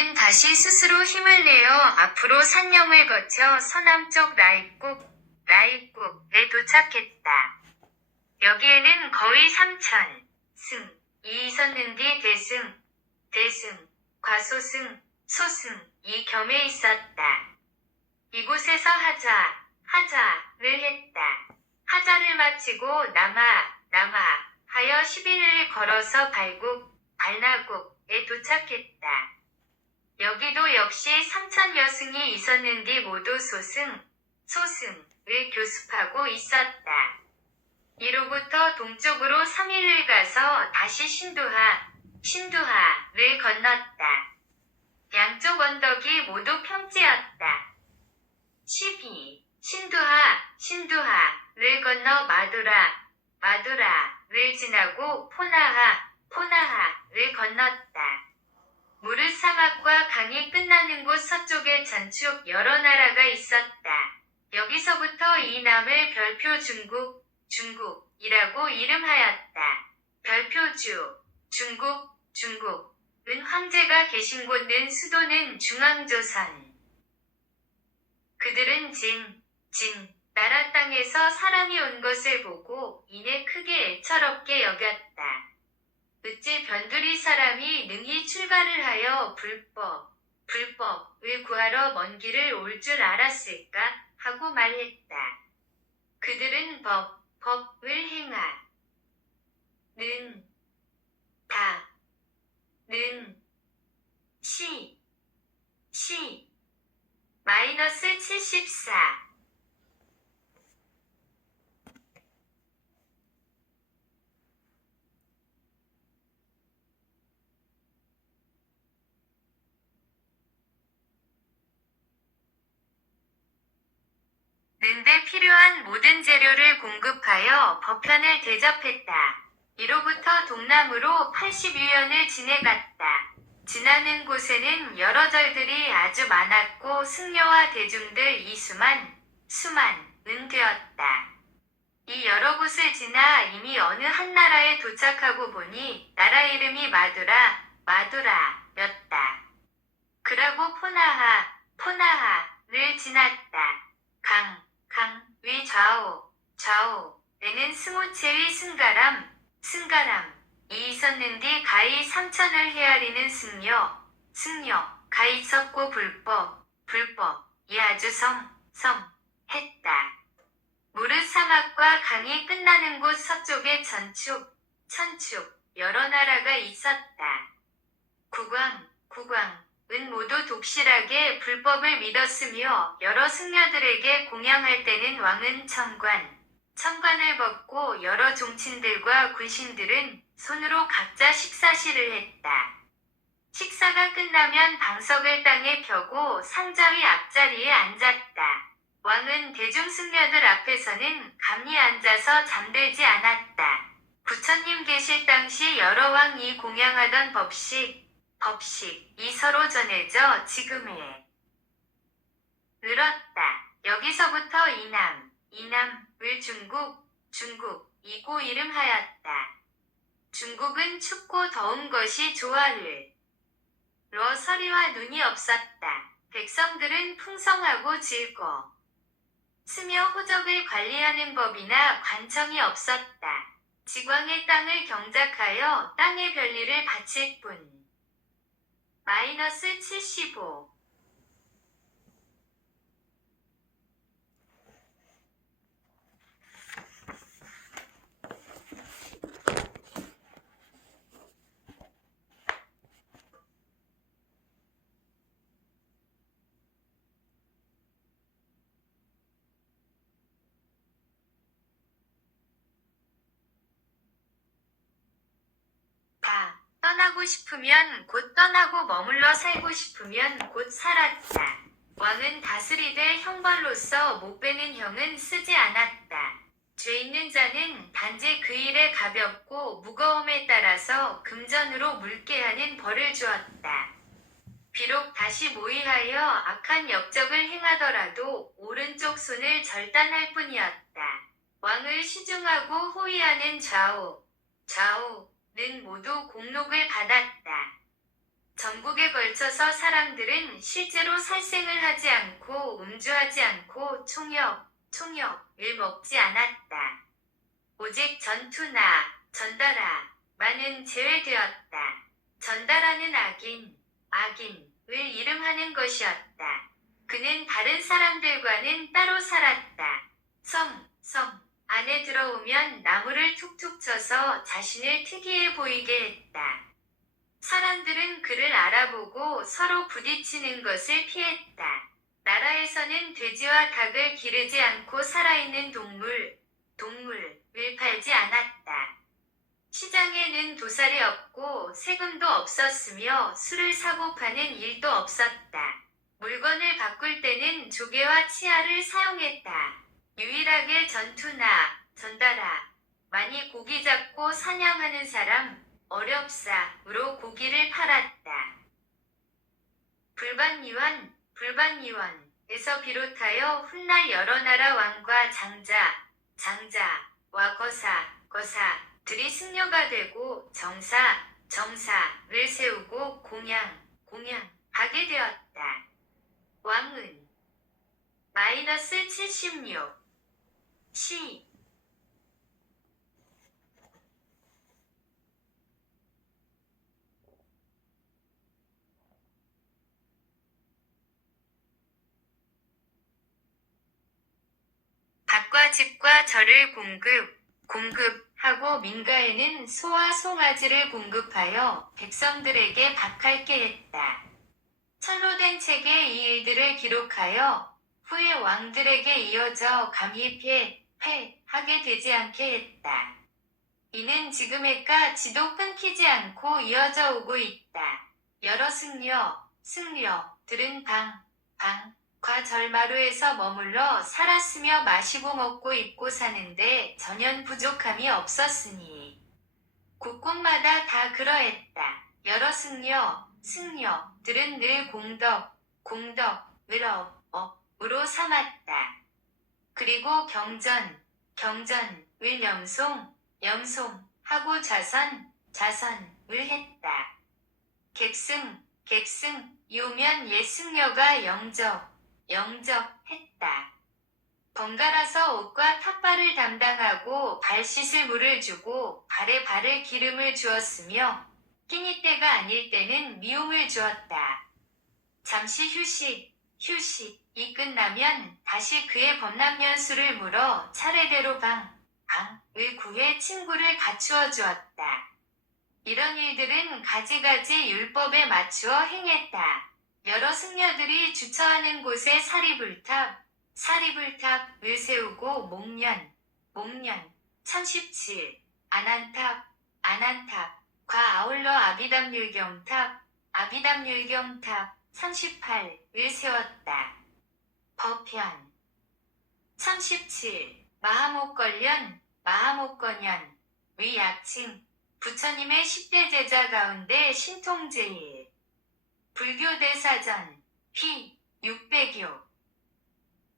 왕은 다시 스스로 힘을 내어 앞으로 산령을 거쳐 서남쪽 라이국에 도착했다. 여기에는 거의 3천 승이 있었는데 대승, 과소승, 소승이 겸해 있었다. 이곳에서 하자를 했다. 하자를 마치고 하여 11일을 걸어서 발나국에 도착했다. 여기도 역시 3천 여승이 있었는데 모두 소승을 교습하고 있었다. 이로부터 동쪽으로 3일을 가서 다시 신두하를 건넜다. 양쪽 언덕이 모두 평지였다. 12. 신두하를 건너 마두라를 지나고 포나하를 건넜다. 무르 사막과 강이 끝나는 곳 서쪽에 전축 여러 나라가 있었다. 여기서부터 이 남을 별표 중국이라고 이름하였다. 별표주, 중국은 황제가 계신 곳은 수도는 중앙조선. 그들은 나라 땅에서 사람이 온 것을 보고 이내 크게 애처롭게 여겼다. 어째 변두리 사람이 능히 출발을 하여 불법을 구하러 먼 길을 올 줄 알았을까 하고 말했다. 그들은 법을 행하는 -74 는데 필요한 모든 재료를 공급하여 법편을 대접했다. 이로부터 동남으로 80여년을 지내갔다. 지나는 곳에는 여러 절들이 아주 많았고 승려와 대중들 수만은 되었다. 이 여러 곳을 지나 이미 어느 한 나라에 도착하고 보니 나라 이름이 마두라였다. 그러고 포나하를 지났다. 강 위 좌우에는 승우체의 승가람이 있었는데 가히 3천을 헤아리는 승려가 있었고 불법이 아주 섬했다. 무르 사막과 강이 끝나는 곳 서쪽에 천축 여러 나라가 있었다. 국왕은 모두 독실하게 불법을 믿었으며 여러 승려들에게 공양할 때는 왕은 천관을 벗고 여러 종친들과 군신들은 손으로 각자 식사시를 했다. 식사가 끝나면 방석을 땅에 펴고 상자 위 앞자리에 앉았다. 왕은 대중승려들 앞에서는 감리 앉아서 잠들지 않았다. 부처님 계실 당시 여러 왕이 공양하던 법식이 서로 전해져 지금에 늘었다. 여기서부터 이남을 중국이고 이름하였다. 중국은 춥고 더운 것이 좋아를 서리와 눈이 없었다. 백성들은 풍성하고 스며 호적을 관리하는 법이나 관청이 없었다. 지광의 땅을 경작하여 땅의 별리를 바칠 뿐. -75 떠나고 싶으면 곧 떠나고 머물러 살고 싶으면 곧 살았다. 왕은 다스리되 형벌로서 못 베는 형은 쓰지 않았다. 죄 있는 자는 단지 그 일에 가볍고 무거움에 따라서 금전으로 물게 하는 벌을 주었다. 비록 다시 모의하여 악한 역적을 행하더라도 오른쪽 손을 절단할 뿐이었다. 왕을 시중하고 호위하는 좌우는 모두 공록을 받았다. 전국에 걸쳐서 사람들은 실제로 살생을 하지 않고 음주하지 않고 총역을 먹지 않았다. 오직 전투나 전달아만은 제외되었다. 전달아는 악인을 이름하는 것이었다. 그는 다른 사람들과는 따로 살았다. 성 안에 들어오면 나무를 툭툭 쳐서 자신을 특이해 보이게 했다. 사람들은 그를 알아보고 서로 부딪히는 것을 피했다. 나라에서는 돼지와 닭을 기르지 않고 살아있는 동물을 팔지 않았다. 시장에는 도살이 없고 세금도 없었으며 술을 사고 파는 일도 없었다. 물건을 바꿀 때는 조개와 치아를 사용했다. 유일하게 전투나 전달아만이 고기 잡고 사냥하는 사람, 어렵사로 고기를 팔았다. 불반이원에서 비롯하여 훗날 여러 나라 왕과 장자와 거사들이 승려가 되고 정사를 세우고 공양하게 되었다. 왕은 -76 시 밭과 집과 절을 공급하고 민가에는 소와 송아지를 공급하여 백성들에게 박할게 했다. 철로 된 책에 이 일들을 기록하여 후에 왕들에게 이어져 감히 폐하게 되지 않게 했다. 이는 지금에까지도 끊기지 않고 이어져 오고 있다. 여러 승려들은 방과 절마루에서 머물러 살았으며 마시고 먹고 입고 사는데 전혀 부족함이 없었으니 국공마다 다 그러했다. 여러 승려들은 늘 공덕을 업으로 삼았다. 그리고 경전을 염송하고 자선을 했다. 객승이오면 옛승려가 영접했다. 번갈아서 옷과 탑발을 담당하고 발 씻을 물을 주고 발에 바를 기름을 주었으며 끼니 때가 아닐 때는 미움을 주었다. 잠시 휴식이 끝나면 다시 그의 범람연수를 물어 차례대로 방을 구해 친구를 갖추어 주었다. 이런 일들은 가지가지 율법에 맞추어 행했다. 여러 승려들이 주처하는 곳에 사리불탑을 세우고 목련 37, 아난탑과 아울러 아비담율경탑 38을 세웠다. 법현 37. 마하목건년 위 약칭 부처님의 10대 제자 가운데 신통제일 불교대사전 피 600요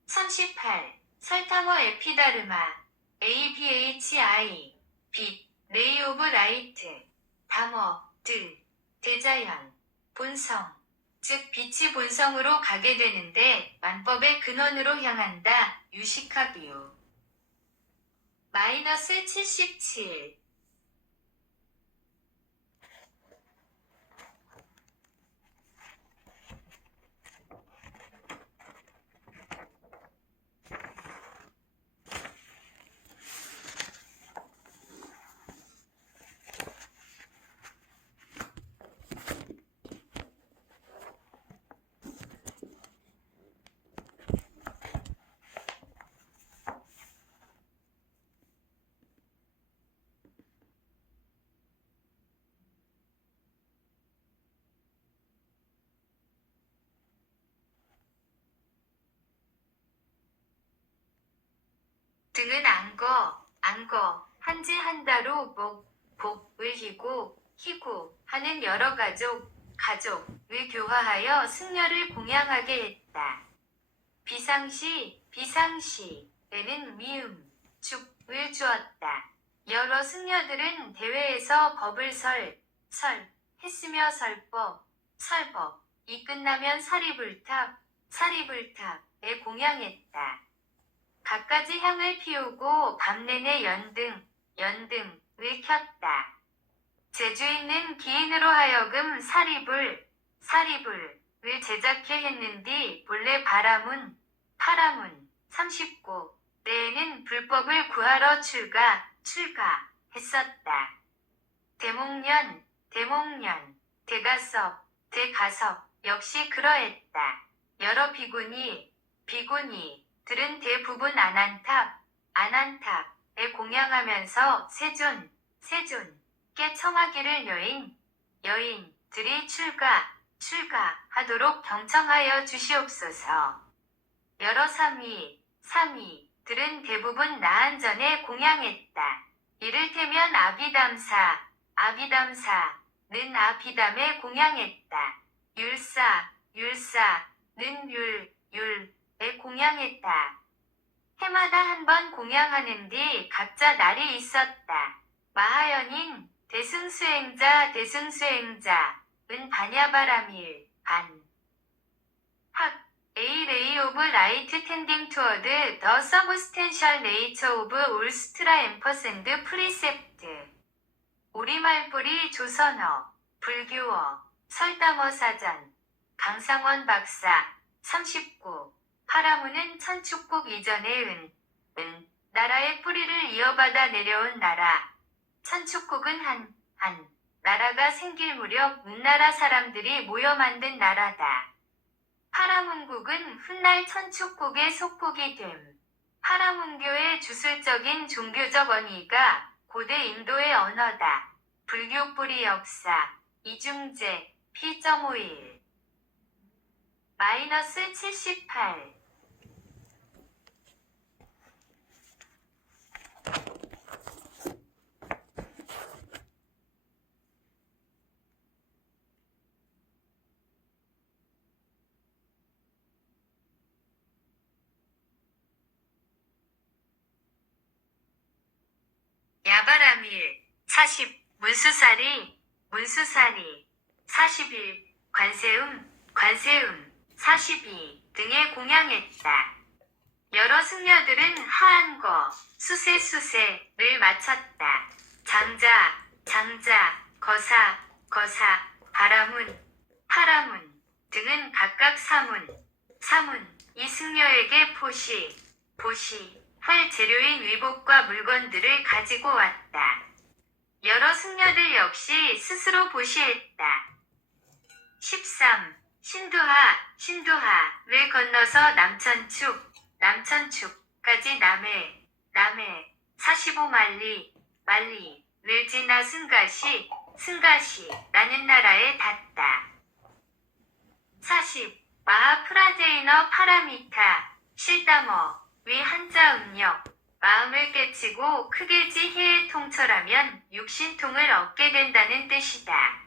38. 설탕어 에피다르마 ABHI 빛 레이 오브 라이트 대자연 본성 즉 빛이 본성으로 가게 되는데 만법의 근원으로 향한다. 유식하비요 -77 등은 안거, 한지 한다로 복을 희고 하는 여러 가족을 교화하여 승려를 공양하게 했다. 비상시에는 축을 주었다. 여러 승려들은 대회에서 법을 했으며 설법. 이 끝나면 사리불탑에 공양했다. 갖가지 향을 피우고 밤내내 연등을 켰다. 재주 있는 기인으로 하여금 사리불을 제작해 했는디 본래 파라문 39대에는 불법을 구하러 출가했었다. 대목련, 대가섭 역시 그러했다. 여러 비구니들은 대부분 아난탑에 공양하면서 세존께 청하기를 여인들이 출가하도록 경청하여 주시옵소서. 여러 삼위들은 대부분 나한전에 공양했다. 이를테면 아비담사는 아비담에 공양했다. 율사는 율에 공양했다. 해마다 한 번 공양하는 뒤 각자 날이 있었다. 마하연인 대승수행자은 반야바라밀 A ray of light tending toward the substantial nature of all sutra ampersand precept. 우리말뿌리 조선어, 불교어, 설담어 사전, 강상원 박사, 39. 파라문은 천축국 이전의 나라의 뿌리를 이어받아 내려온 나라. 천축국은 한 나라가 생길 무렵 문나라 사람들이 모여 만든 나라다. 파라문국은 훗날 천축국의 속국이 됨. 파라문교의 주술적인 종교적 언의가 고대 인도의 언어다. 불교 뿌리 역사 이중제 P.51 -78 야바라밀 40 문수사리 41 관세음 42 등에 공양했다. 여러 승려들은 하한거 수세를 마쳤다. 장자 거사 파라문 등은 각각 사문 이 승려에게 포시 할 재료인 위복과 물건들을 가지고 왔다. 여러 승려들 역시 스스로 보시했다. 13. 신두하를 건너서 남천축까지 남해 45 만리를 지나 승가시라는 나라에 닿다. 40. 마하프라제이너 파라미타 실담어 위 한자 음력 마음을 깨치고 크게 지혜에 통철하면 육신통을 얻게 된다는 뜻이다.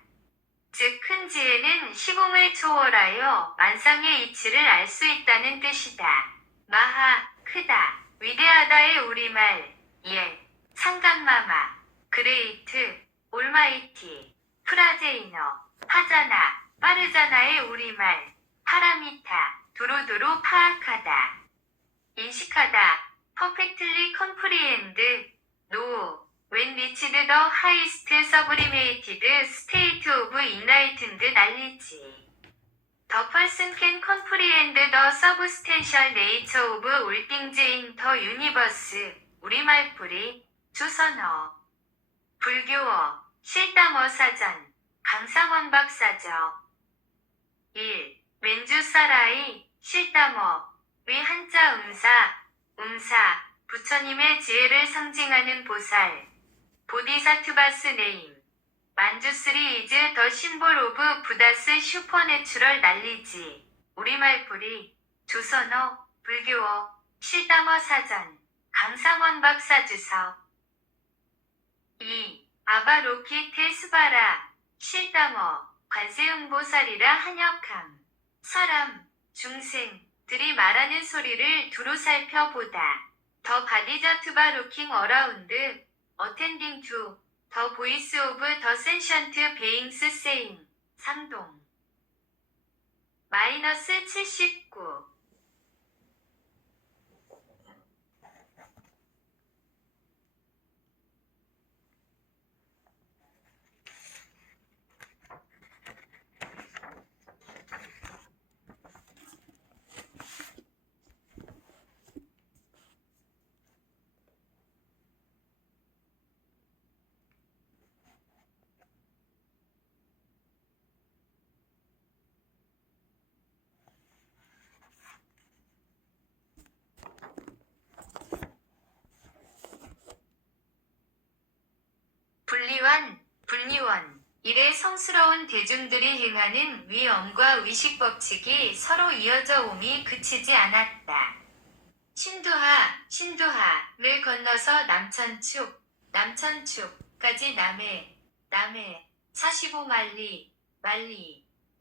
즉 큰 지혜는 시공을 초월하여 만상의 이치를 알 수 있다는 뜻이다. 마하, 크다, 위대하다의 우리말, 상감마마, 그레이트, 올마이티, 프라제이너, 하자나, 빠르자나의 우리말, 파라미타, 두루두루 파악하다, 인식하다, perfectly comprehend, know, when reached the highest sublimated state of enlightened knowledge. The person can comprehend the substantial nature of all things in the universe. 우리말뿌리, 조선어, 불교어, 실담어 사전, 강상원 박사저. 1. 멘주사라이, 실담어, 위 한자 음사, 부처님의 지혜를 상징하는 보살, 보디사투바스 네임, 만주스리 이즈 더 심볼 오브 부다스 슈퍼내추럴 날리지, 우리말뿌리, 조선어, 불교어, 실담어 사전, 강상원 박사 주석. 2. 아바로키 테스바라, 실담어, 관세음보살이라 한역함, 사람, 중생들이 말하는 소리를 두루 살펴보다. 더 바디자투바 루킹 어라운드, 어텐딩 투, 더 보이스 오브 더 센션트 베잉스 세잉, 상동. -79. 분리원. 이래 성스러운 대중들이 행하는 위엄과 위식법칙이 서로 이어져 옴이 그치지 않았다. 신두하를 건너서 남천축까지 남해, 45만리에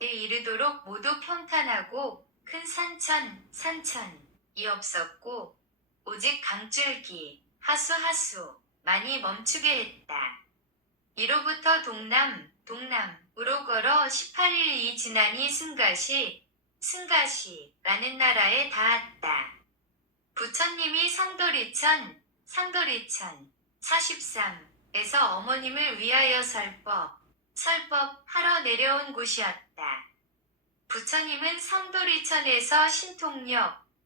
이르도록 모두 평탄하고 큰 산천이 없었고 오직 강줄기, 하수만이 멈추게 했다. 이로부터 동남으로 걸어 18일이 지나니 승가시라는 나라에 닿았다. 부처님이 상도리천 43에서 어머님을 위하여 설법하러 내려온 곳이었다. 부처님은 상도리천에서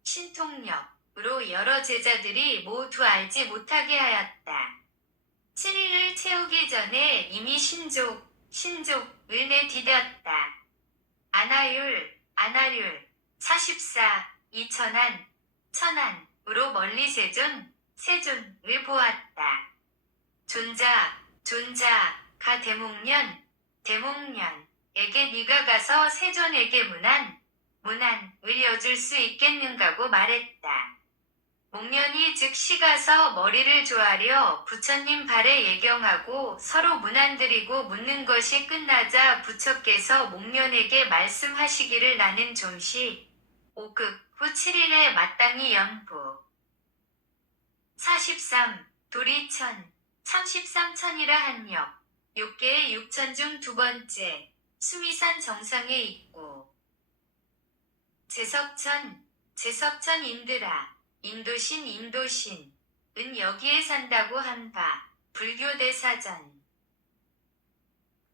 신통력으로 여러 제자들이 모두 알지 못하게 하였다. 7일을 채우기 전에 이미 신족을 내디뎠다. 안하율 44, 천안으로 멀리 세존을 보았다. 존자가 대목련에게 네가 가서 세존에게 문안을 여줄 수 있겠는가고 말했다. 목련이 즉시 가서 머리를 조아려 부처님 발에 예경하고 서로 문안드리고 묻는 것이 끝나자 부처께서 목련에게 말씀하시기를 나는 좀시 5급 후 7일에 마땅히 연부 43. 도리천 33천이라 한역 6개의 6천 중 두 번째 수미산 정상에 있고 제석천 인드라 인도신은 여기에 산다고 한바 불교대사전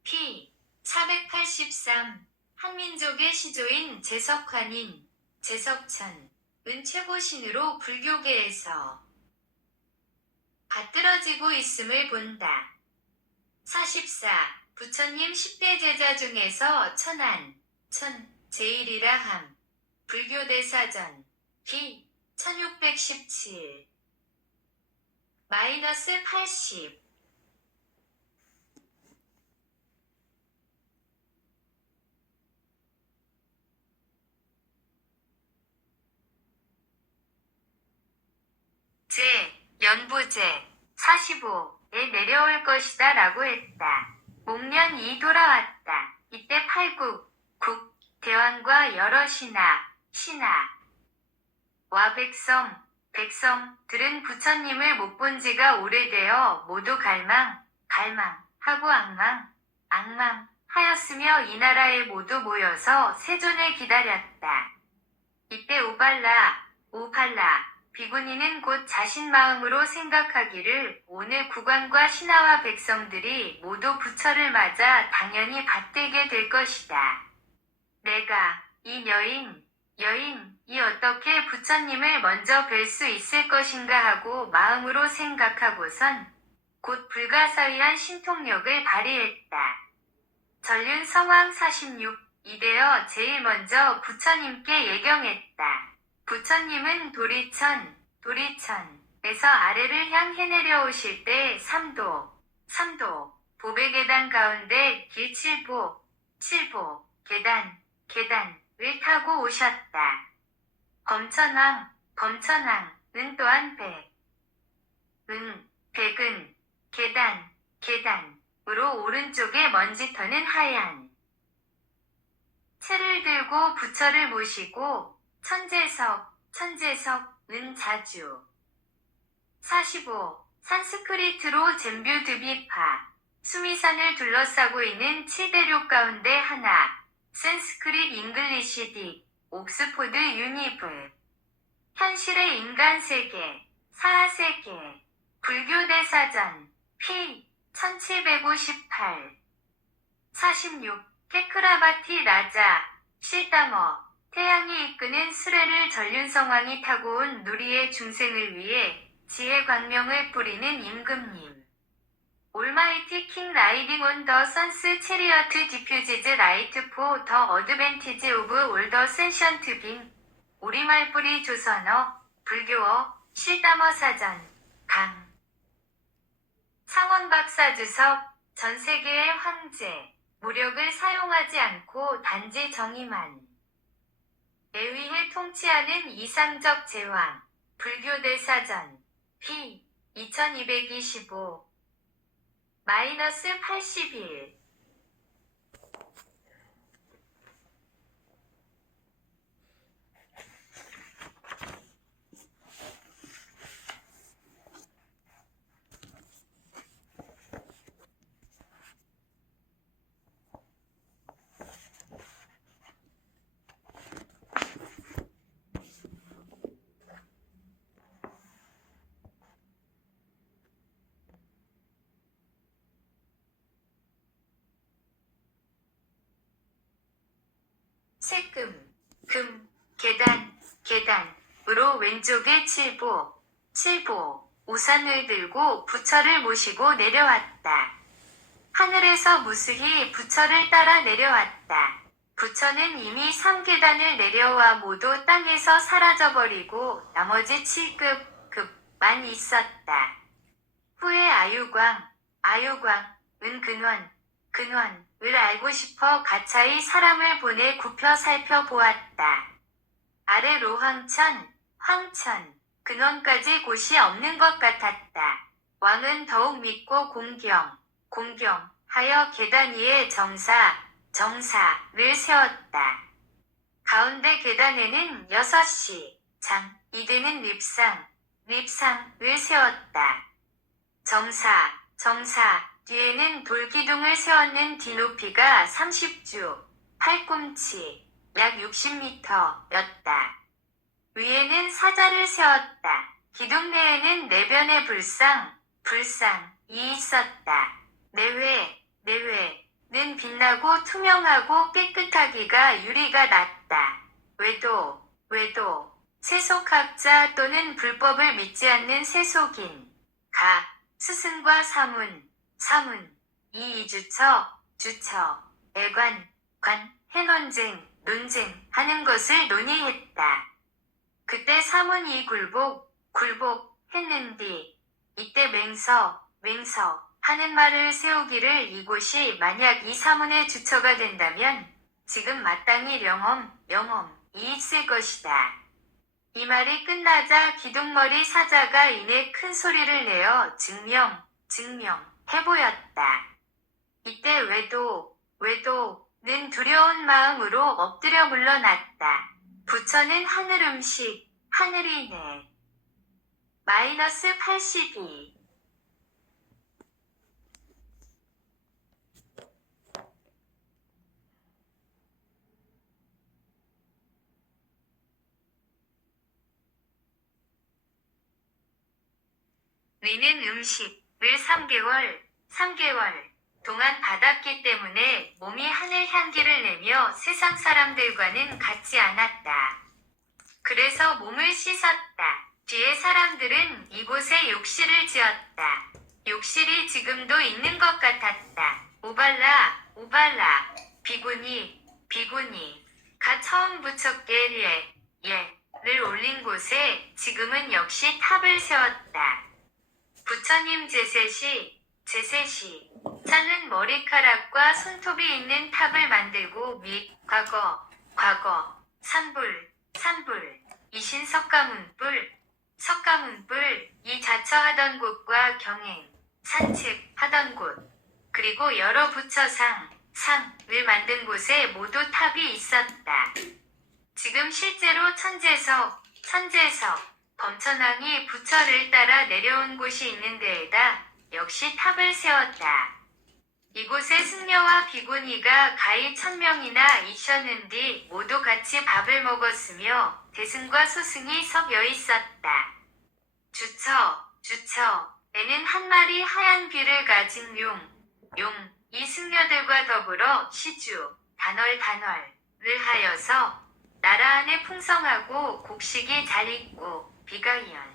p 483 한민족의 시조인 제석천은 최고신으로 불교계에서 받들어지고 있음을 본다. 44. 부처님 10대 제자 중에서 천안 제일이라 함 불교대사전 p 1617 -80 연부제 45에 내려올 것이다 라고 했다. 목련이 돌아왔다. 이때 팔국 대왕과 여러 신하와 백성들은 부처님을 못 본 지가 오래되어 모두 갈망하고 악망하였으며 이 나라에 모두 모여서 세존을 기다렸다. 이때 오팔라 비구니는 곧 자신 마음으로 생각하기를 오늘 국왕과 신하와 백성들이 모두 부처를 맞아 당연히 받들게 될 것이다. 내가 이 여인이 어떻게 부처님을 먼저 뵐 수 있을 것인가 하고 마음으로 생각하고선 곧 불가사의한 신통력을 발휘했다. 전륜 성왕 46 이되어 제일 먼저 부처님께 예경했다. 부처님은 도리천에서 아래를 향해 내려오실 때 삼도 보배계단 가운데 길 7보 계단을 타고 오셨다. 범천왕은 또한 백은 계단으로 오른쪽에 먼지터는 하얀 채를 들고 부처를 모시고 천재석은 자주 45. 산스크리트로 잼뷰드비파 수미산을 둘러싸고 있는 7대륙 가운데 하나 산스크릿 잉글리시 딕, 옥스포드 유니브. 현실의 인간 세계, 사하 세계. 불교 대사전, p. 1758. 46. 케크라바티 라자, 실다머. 태양이 이끄는 수레를 전륜성왕이 타고 온 누리의 중생을 위해 지혜 광명을 뿌리는 임금님. 올마이티 킹 라이딩 온 더 선스 체리어트 디퓨지즈 라이트 포 더 어드밴티지 오브 올 더 센션트 빙. 우리말뿌리 조선어, 불교어, 실다머 사전, 강. 상원박사주석, 전세계의 황제, 무력을 사용하지 않고 단지 정의만. 애위해 통치하는 이상적 제왕, 불교대사전, p. 2225. 마이너스 81. 세금, 금, 계단, 계단으로 왼쪽에 칠보, 우산을 들고 부처를 모시고 내려왔다. 하늘에서 무수히 부처를 따라 내려왔다. 부처는 이미 3계단을 내려와 모두 땅에서 사라져버리고 나머지 7급만 있었다. 후에 아유광은 근원을 알고 싶어 가차히 사람을 보내 굽혀 살펴보았다. 아래 황천, 근원까지 곳이 없는 것 같았다. 왕은 더욱 믿고 공경하여 계단 위에 정사를 세웠다. 가운데 계단에는 6시 이드는 립상을 세웠다. 정사 뒤에는 돌기둥을 세웠는 뒤높이가 30주, 팔꿈치, 약 60m였다. 위에는 사자를 세웠다. 기둥 내에는 내변의 불상이 있었다. 내외는 빛나고 투명하고 깨끗하기가 유리가 낮다. 외도, 세속학자 또는 불법을 믿지 않는 세속인, 스승과 사문, 이 이주처, 애관, 해논쟁, 논쟁하는 것을 논의했다. 그때 사문이 굴복했는디, 이때 맹서 하는 말을 세우기를 이곳이 만약 이 사문의 주처가 된다면 지금 마땅히 명엄이 있을 것이다. 이 말이 끝나자 기둥머리 사자가 이내 큰 소리를 내어 증명해보였다. 이때 외도는 두려운 마음으로 엎드려 물러났다. 부처는 하늘이네. 마이너스 82. 위는 음식을 3개월 동안 받았기 때문에 몸이 하늘 향기를 내며 세상 사람들과는 같지 않았다. 그래서 몸을 씻었다. 뒤에 사람들은 이곳에 욕실을 지었다. 욕실이 지금도 있는 것 같았다. 오발라, 비구니가 처음 부처께 를 올린 곳에 지금은 역시 탑을 세웠다. 부처님 제셋이 차는 머리카락과 손톱이 있는 탑을 만들고 과거 산불 이신 석가문불 이 자처하던 곳과 경행 산책하던 곳 그리고 여러 부처상을 만든 곳에 모두 탑이 있었다. 지금 실제로 천재석 범천왕이 부처를 따라 내려온 곳이 있는 데에다 역시 탑을 세웠다. 이곳에 승려와 비구니가 가히 1000명이나 있었는디 모두 같이 밥을 먹었으며 대승과 소승이 섞여 있었다. 주처에는 한 마리 하얀 귀를 가진 이 승려들과 더불어 시주, 단월을 하여서 나라 안에 풍성하고 곡식이 잘 있고 비가이언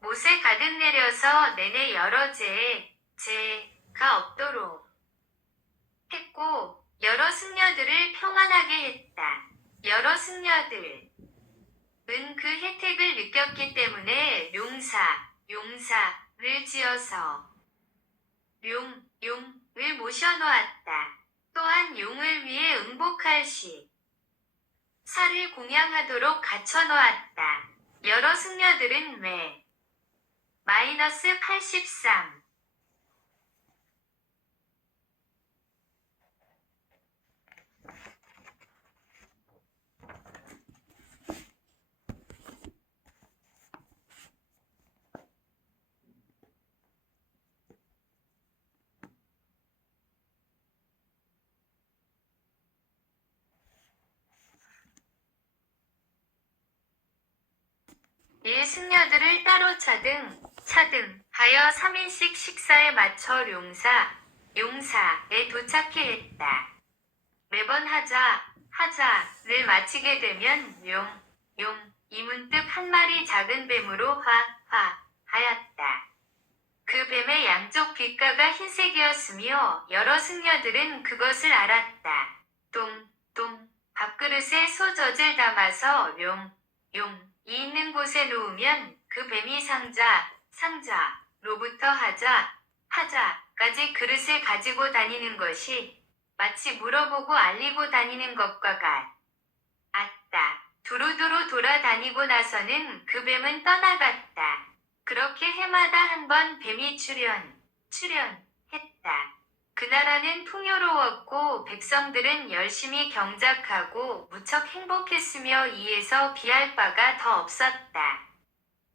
못에 가득 내려서 내내 여러 재가 없도록 했고 여러 승려들을 평안하게 했다. 여러 승려들은 그 혜택을 느꼈기 때문에 용사를 지어서 용을 모셔놓았다. 또한 용을 위해 응복할 사를 공양하도록 갖춰놓았다. 여러 승려들은 -83 이 승려들을 따로 차등하여 3인씩 식사에 맞춰 용사에 도착해 했다. 매번 하자를 마치게 되면 이 문득 한 마리 작은 뱀으로 하였다. 그 뱀의 양쪽 귓가가 흰색이었으며 여러 승려들은 그것을 알았다. 밥그릇에 소젖을 담아서 이 있는 곳에 놓으면 그 뱀이 상자로부터 하자까지 그릇을 가지고 다니는 것이 마치 물어보고 알리고 다니는 것과 같았다. 두루두루 돌아다니고 나서는 그 뱀은 떠나갔다. 그렇게 해마다 한 번 뱀이 출연했다. 그 나라는 풍요로웠고 백성들은 열심히 경작하고 무척 행복했으며 이에서 비할 바가 더 없었다.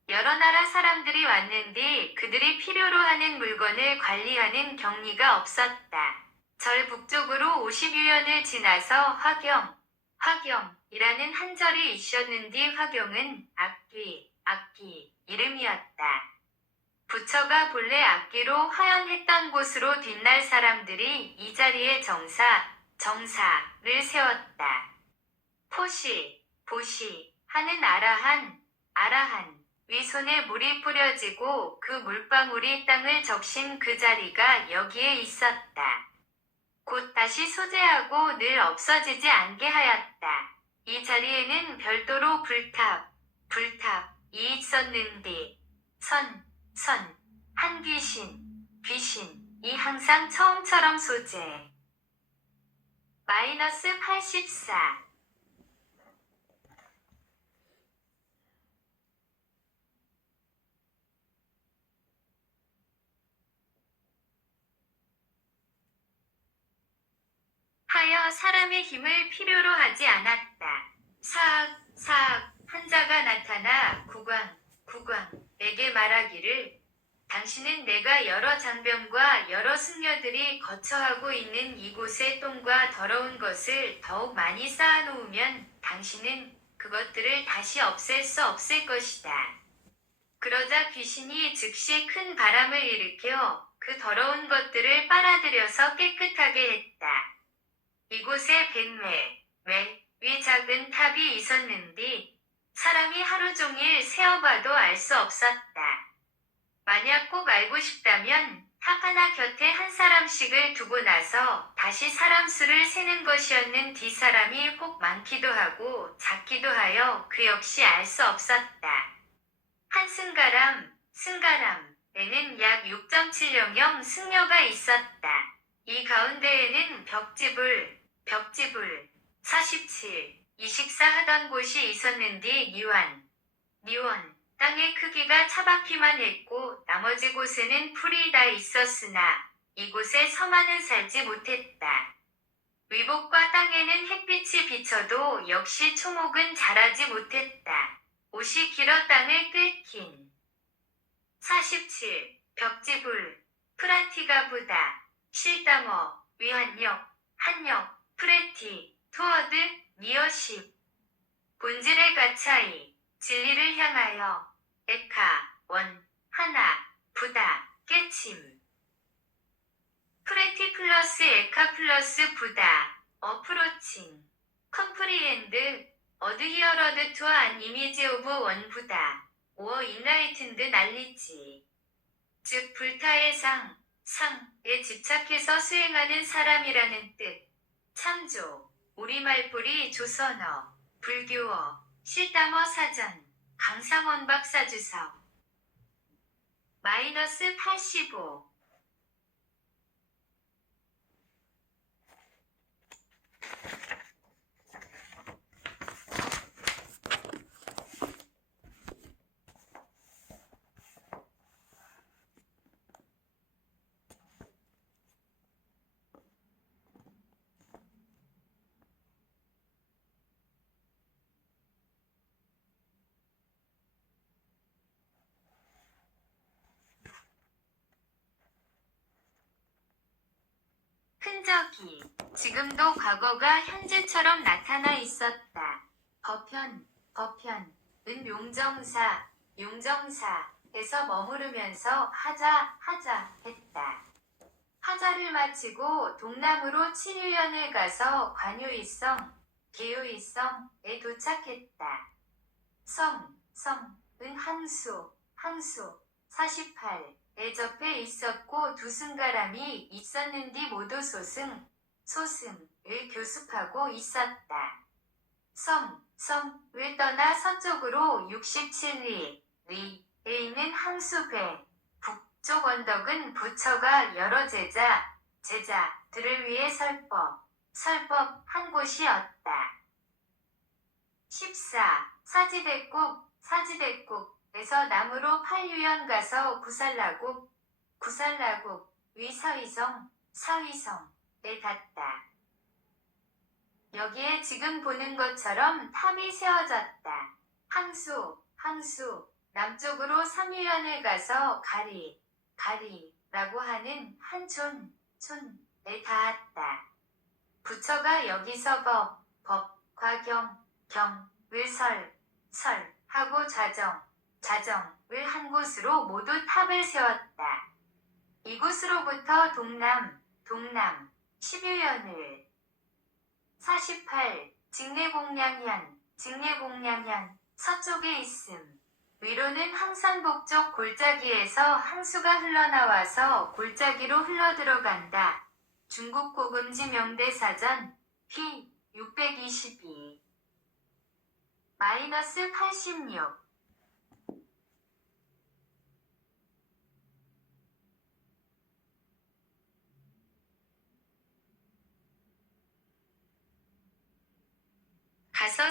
여러 나라 사람들이 왔는데 그들이 필요로 하는 물건을 관리하는 경리가 없었다. 절 북쪽으로 50여년을 지나서 화경이라는 한 절이 있었는데 화경은 악기 이름이었다. 부처가 본래 악기로 화연했던 곳으로 뒷날 사람들이 이 자리에 정사를 세웠다. 보시 하는 아라한 위손에 물이 뿌려지고 그 물방울이 땅을 적신 그 자리가 여기에 있었다. 곧 다시 소재하고 늘 없어지지 않게 하였다. 이 자리에는 별도로 불탑이 있었는데 한 귀신이 항상 처음처럼 소재. -84 하여 사람의 힘을 필요로 하지 않았다. 사악 한 자가 나타나 국왕에게 말하기를 당신은 내가 여러 장병과 여러 승려들이 거처하고 있는 이곳의 똥과 더러운 것을 더욱 많이 쌓아놓으면 당신은 그것들을 다시 없앨 수 없을 것이다. 그러자 귀신이 즉시 큰 바람을 일으켜 그 더러운 것들을 빨아들여서 깨끗하게 했다. 이곳에 100위 작은 탑이 있었는데 사람이 하루 종일 세어봐도 알 수 없었다. 만약 꼭 알고 싶다면 탑 하나 곁에 한 사람씩을 두고 나서 다시 사람 수를 세는 것이었는데 사람이 혹 많기도 하고 작기도 하여 그 역시 알 수 없었다. 한 승가람에는 약 6.700명 승려가 있었다. 이 가운데에는 벽지불 47 이식사하던 곳이 있었는데 니원 땅의 크기가 차박히만 했고 나머지 곳에는 풀이 다 있었으나 이곳에 서만은 살지 못했다. 위복과 땅에는 햇빛이 비쳐도 역시 초목은 자라지 못했다. 옷이 길어 땅을 끓긴 47 벽지불 프라티가 부다, 실다머, 위한역, 한역, 프레티, 투어드, 니어십. 본질의 가차이, 진리를 향하여, 에카, 원, 하나, 부다, 깨침. 프레티 플러스 에카 플러스 부다, 어프로칭. 컴프리엔드, 어드히어러드 투 안 이미지 오브 원 부다, 오어 인라이튼드 난리지. 즉 불타의 상에 집착해서 수행하는 사람이라는 뜻. 참조, 우리말뿌리 조선어, 불교어, 실담어 사전, 강상원 박사 주석. -85. 흔적이 지금도 과거가 현재처럼 나타나 있었다. 버편은 용정사에서 머무르면서 하자 했다. 하자를 마치고 동남으로 7일년을 가서 계요일성에 도착했다. 성은 항수 48에 접해 있었고 두 승가람이 있었는디 모두 소승을 교습하고 있었다. 섬을 떠나 서쪽으로 67리에 있는 항수배 북쪽 언덕은 부처가 여러 제자들을 위해 설법한 곳이었다. 14. 사지대국에서 남으로 8유연 가서 구살라국 위 사위성에 닿다. 여기에 지금 보는 것처럼 탑이 세워졌다. 항수 남쪽으로 3유연을 가서 가리라고 하는 한 촌에 닿았다. 부처가 여기서 법과 경을 설하고 자정을 한 곳으로 모두 탑을 세웠다. 이곳으로부터 동남 10유연을 48. 직내공량현 서쪽에 있음. 위로는 항산 북쪽 골짜기에서 항수가 흘러나와서 골짜기로 흘러들어간다. 중국 고금지 명대사전 p 622 -86. 가서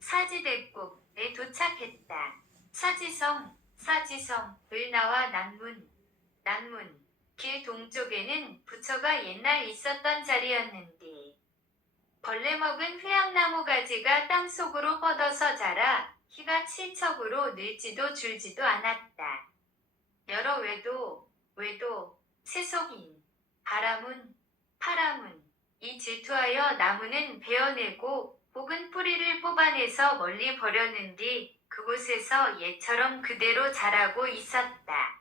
사지대국에 도착했다. 사지성을 나와 난문 길 동쪽에는 부처가 옛날 있었던 자리였는데 벌레 먹은 회양나무 가지가 땅속으로 뻗어서 자라 키가 7척으로 늘지도 줄지도 않았다. 여러 외도, 세속인, 파라문 이 질투하여 나무는 베어내고 혹은 뿌리를 뽑아내서 멀리 버렸는디 그곳에서 옛처럼 그대로 자라고 있었다.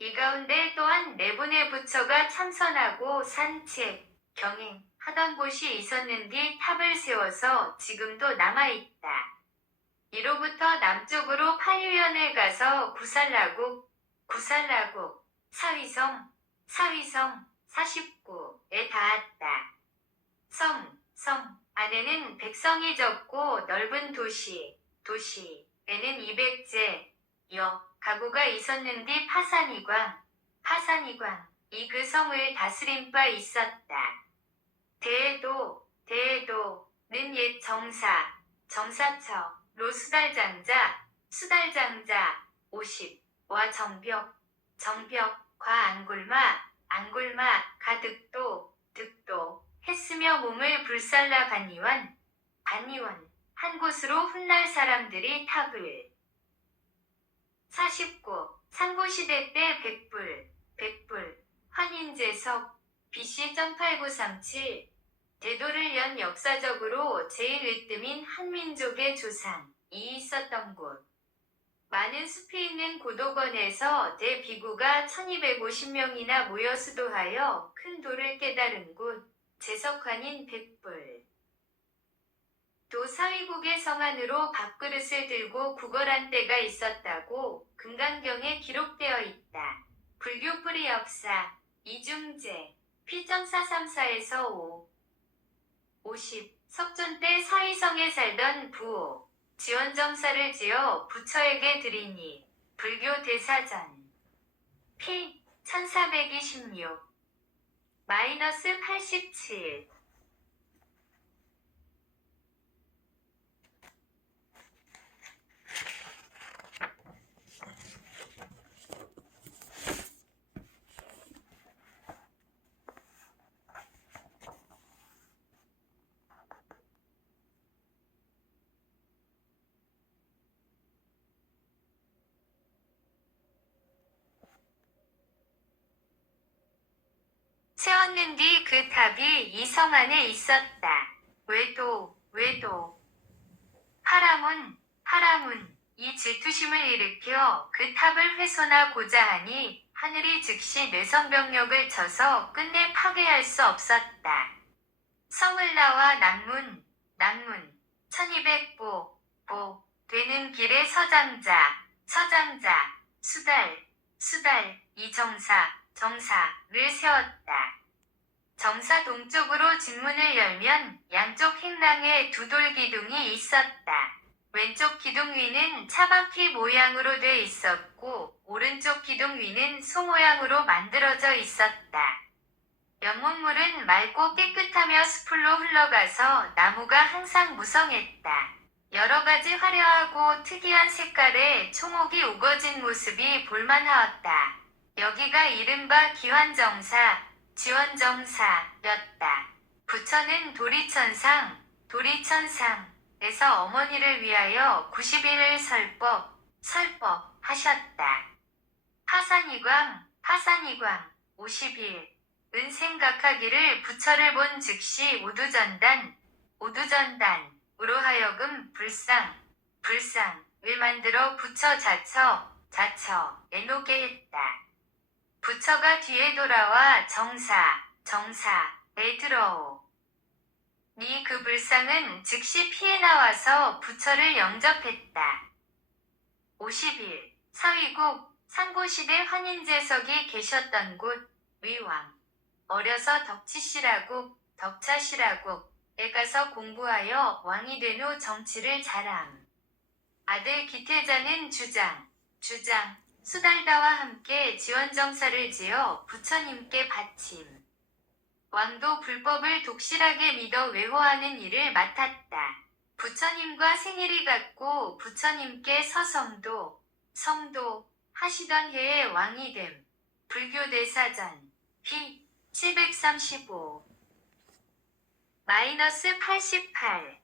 이 가운데 또한 네 분의 부처가 참선하고 산책, 경행하던 곳이 있었는디 탑을 세워서 지금도 남아있다. 이로부터 남쪽으로 8유연을 가서 구살라국 사위성 49에 닿았다. 성 안에는 백성이 적고 넓은 도시에는 200제 가구가 있었는디 파산이광 이 그 성을 다스린 바 있었다. 대도는 옛 정사처로 수달장자 50와 정벽과 안굴마가 득도 했으며 몸을 불살라 반니원 한 곳으로 훗날 사람들이 탑을 49. 상고시대 때 백불 백불, 환인제석, BC.8937 대도를 연 역사적으로 제일 으뜸인 한민족의 조상이 있었던 곳. 많은 숲이 있는 고도건에서 대비구가 1250명이나 모여 수도하여 큰 도를 깨달은 곳, 제석환인 백불. 또 사위국의 성안으로 밥그릇을 들고 구걸한 때가 있었다고 금강경에 기록되어 있다. 불교 뿌리 역사, 이중제, 피.434에서 50. 석존 때 사위성에 살던 부호, 지원정사를 지어 부처에게 드리니, 불교 대사전. 피. 1426. -87. 세웠는 뒤 그 탑이 이 성 안에 있었다. 외도, 파라문, 이 질투심을 일으켜 그 탑을 훼손하고자 하니 하늘이 즉시 뇌성병력을 쳐서 끝내 파괴할 수 없었다. 성을 나와 남문, 1200보, 되는 길에 서장자, 수달, 이 정사를 세웠다. 정사 동쪽으로 진문을 열면 양쪽 행랑에 두 돌 기둥이 있었다. 왼쪽 기둥 위는 차바퀴 모양으로 돼 있었고 오른쪽 기둥 위는 소 모양으로 만들어져 있었다. 연못물은 맑고 깨끗하며 숲으로 흘러가서 나무가 항상 무성했다. 여러 가지 화려하고 특이한 색깔의 총옥이 우거진 모습이 볼만하였다. 여기가 이른바 지원정사였다. 부처는 도리천상에서 어머니를 위하여 90일을 설법하셨다. 파산이광 50일 은 생각하기를 부처를 본 즉시 오두전단으로 하여금 불상을 만들어 부처 자처에 놓게 했다. 부처가 뒤에 돌아와 정사에 들어오니 그 불상은 즉시 피해 나와서 부처를 영접했다. 50일 사위국 상고시대 환인제석이 계셨던 곳 위왕 어려서 덕차시라국에 가서 공부하여 왕이 된 후 정치를 잘함. 아들 기태자는 주장 수달다와 함께 지원정사를 지어 부처님께 바침. 왕도 불법을 독실하게 믿어 외호하는 일을 맡았다. 부처님과 생일이 같고 부처님께 성도 하시던 해에 왕이 됨. 불교대사전 피. 735 -88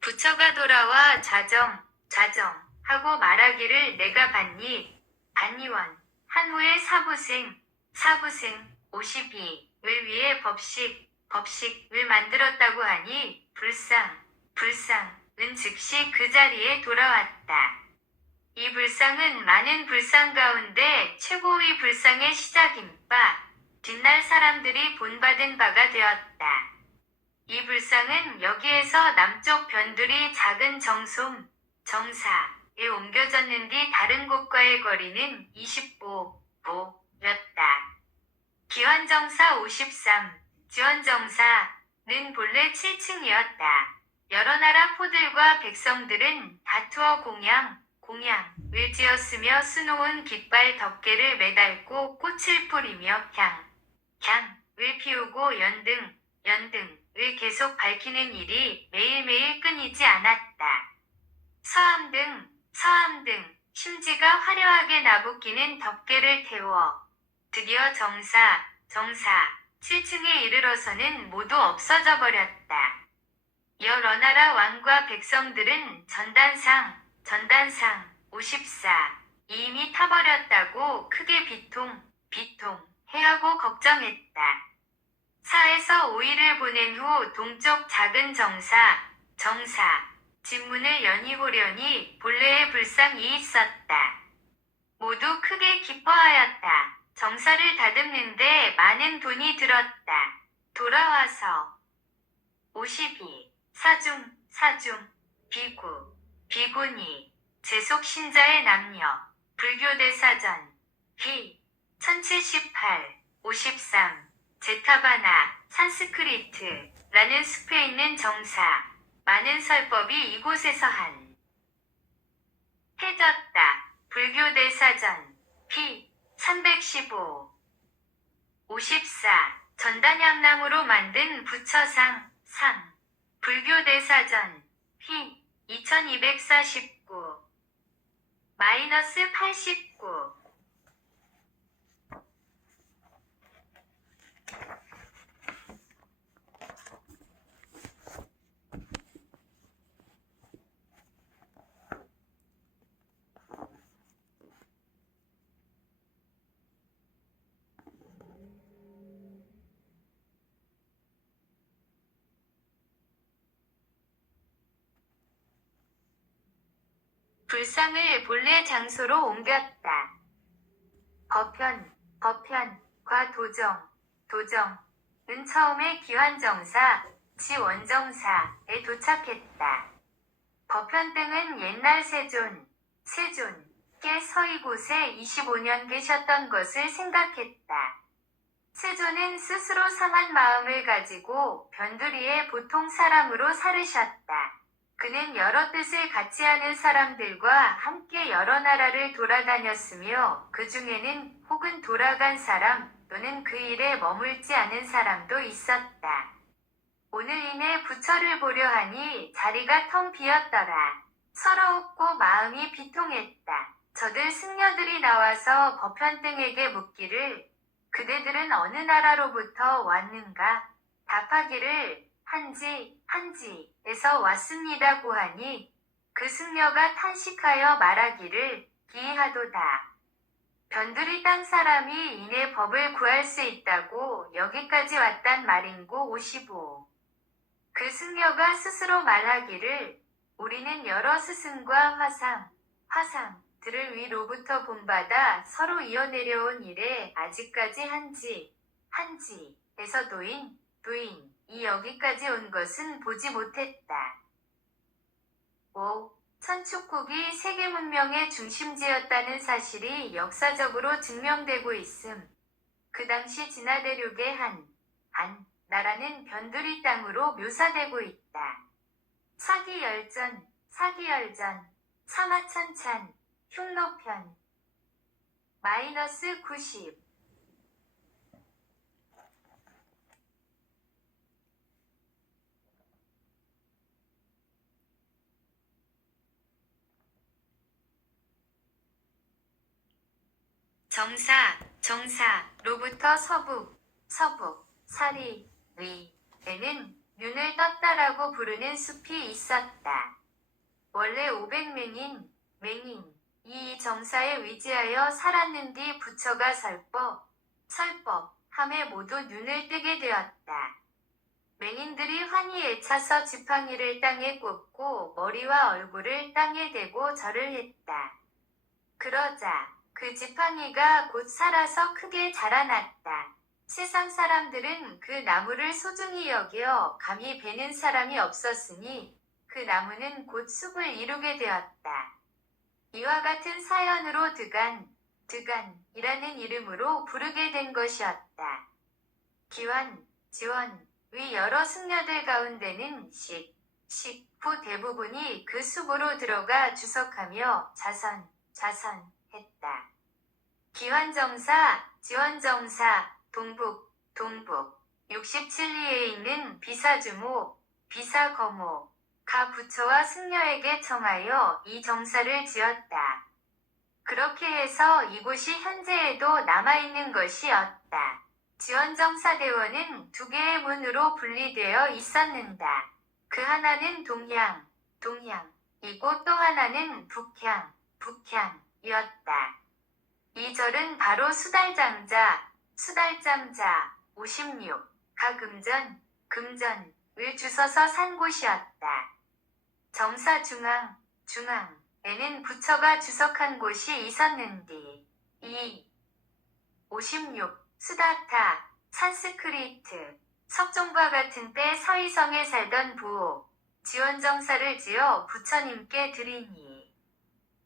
부처가 돌아와 자정하고 말하기를 내가 반니원 한 후에 사부생 52을 위해 법식을 만들었다고 하니 불상은 즉시 그 자리에 돌아왔다. 이 불상은 많은 불상 가운데 최고의 불상의 시작인 바 뒷날 사람들이 본받은 바가 되었다. 이 불상은 여기에서 남쪽 변두리 작은 정사에 옮겨졌는 뒤 다른 곳과의 거리는 20보였다. 기원정사 53 지원정사는 본래 7층이었다. 여러 나라 포들과 백성들은 다투어 공양을 지었으며 수놓은 깃발 덮개를 매달고 꽃을 뿌리며 향을 피우고 연등을 계속 밝히는 일이 매일매일 끊이지 않았다. 서암등 심지가 화려하게 나부끼는 덮개를 태워 드디어 7층에 이르러서는 모두 없어져 버렸다. 여러 나라 왕과 백성들은 전단상 54 이미 타버렸다고 크게 비통해하고 걱정했다. 4에서 5일을 보낸 후 동쪽 작은 정사 집문을 여니 보려니 본래의 불상이 있었다. 모두 크게 기뻐하였다. 정사를 다듬는데 많은 돈이 들었다. 돌아와서 52 사중 비구니 제속 신자의 남녀 불교대사전 히 1078 53 제타바나 산스크리트라는 숲에 있는 정사 많은 설법이 이곳에서 해졌다. 불교대사전 피 315 54 전단향나무로 만든 부처상 불교대사전 피 2249 -89 불상을 본래 장소로 옮겼다. 법현과 도정은 처음에 기환정사, 지원정사에 도착했다. 법현등은 옛날 세존께 서이 곳에 25년 계셨던 것을 생각했다. 세존은 스스로 상한 마음을 가지고 변두리에 보통 사람으로 살으셨다. 그는 여러 뜻을 같이 하는 사람들과 함께 여러 나라를 돌아다녔으며 그 중에는 혹은 돌아간 사람 또는 그 일에 머물지 않은 사람도 있었다. 오늘 이내 부처를 보려 하니 자리가 텅 비었더라. 서러웠고 마음이 비통했다. 저들 승려들이 나와서 법현등에게 묻기를 그대들은 어느 나라로부터 왔는가? 답하기를 한지에서 왔습니다고 하니 그 승려가 탄식하여 말하기를 기이하도다. 변두리 땅 사람이 이내 법을 구할 수 있다고 여기까지 왔단 말인고 55. 그 승려가 스스로 말하기를 우리는 여러 스승과 화상들을 위로부터 본받아 서로 이어내려온 일에 아직까지 한지에서 도인이 여기까지 온 것은 보지 못했다. 5. 천축국이 세계 문명의 중심지였다는 사실이 역사적으로 증명되고 있음. 그 당시 진화대륙의 한 나라는 변두리 땅으로 묘사되고 있다. 사기열전, 사마천찬, 흉노편 -90 정사로부터 서북, 사리에는 윤을 떴다라고 부르는 숲이 있었다. 원래 500명인 이 정사에 위지하여 살았는 뒤 부처가 설법함에 모두 눈을 뜨게 되었다. 맹인들이 환희에 차서 지팡이를 땅에 꽂고 머리와 얼굴을 땅에 대고 절을 했다. 그러자 그 지팡이가 곧 살아서 크게 자라났다. 세상 사람들은 그 나무를 소중히 여겨 감히 베는 사람이 없었으니 그 나무는 곧 숲을 이루게 되었다. 이와 같은 사연으로 드간이라는 이름으로 부르게 된 것이었다. 기환, 지원, 위 여러 승려들 가운데는 식후 대부분이 그 숲으로 들어가 주석하며 자선했다. 기환정사, 지원정사, 동북 67리에 있는 비사주모, 비사거모가 부처와 승려에게 청하여 이 정사를 지었다. 그렇게 해서 이곳이 현재에도 남아있는 것이었다. 지원정사대원은 두 개의 문으로 분리되어 있었는다. 그 하나는 동향이고 또 하나는 북향이었다. 이 절은 바로 수달잠자 56가 금전을 주서서 산 곳이었다. 정사 중앙에는 부처가 주석한 곳이 있었는데 이 56 수다타 산스크리트 석종과 같은 때 서희성에 살던 부호 지원정사를 지어 부처님께 드리니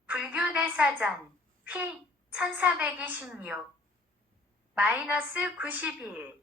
불교대사전 피 1426-91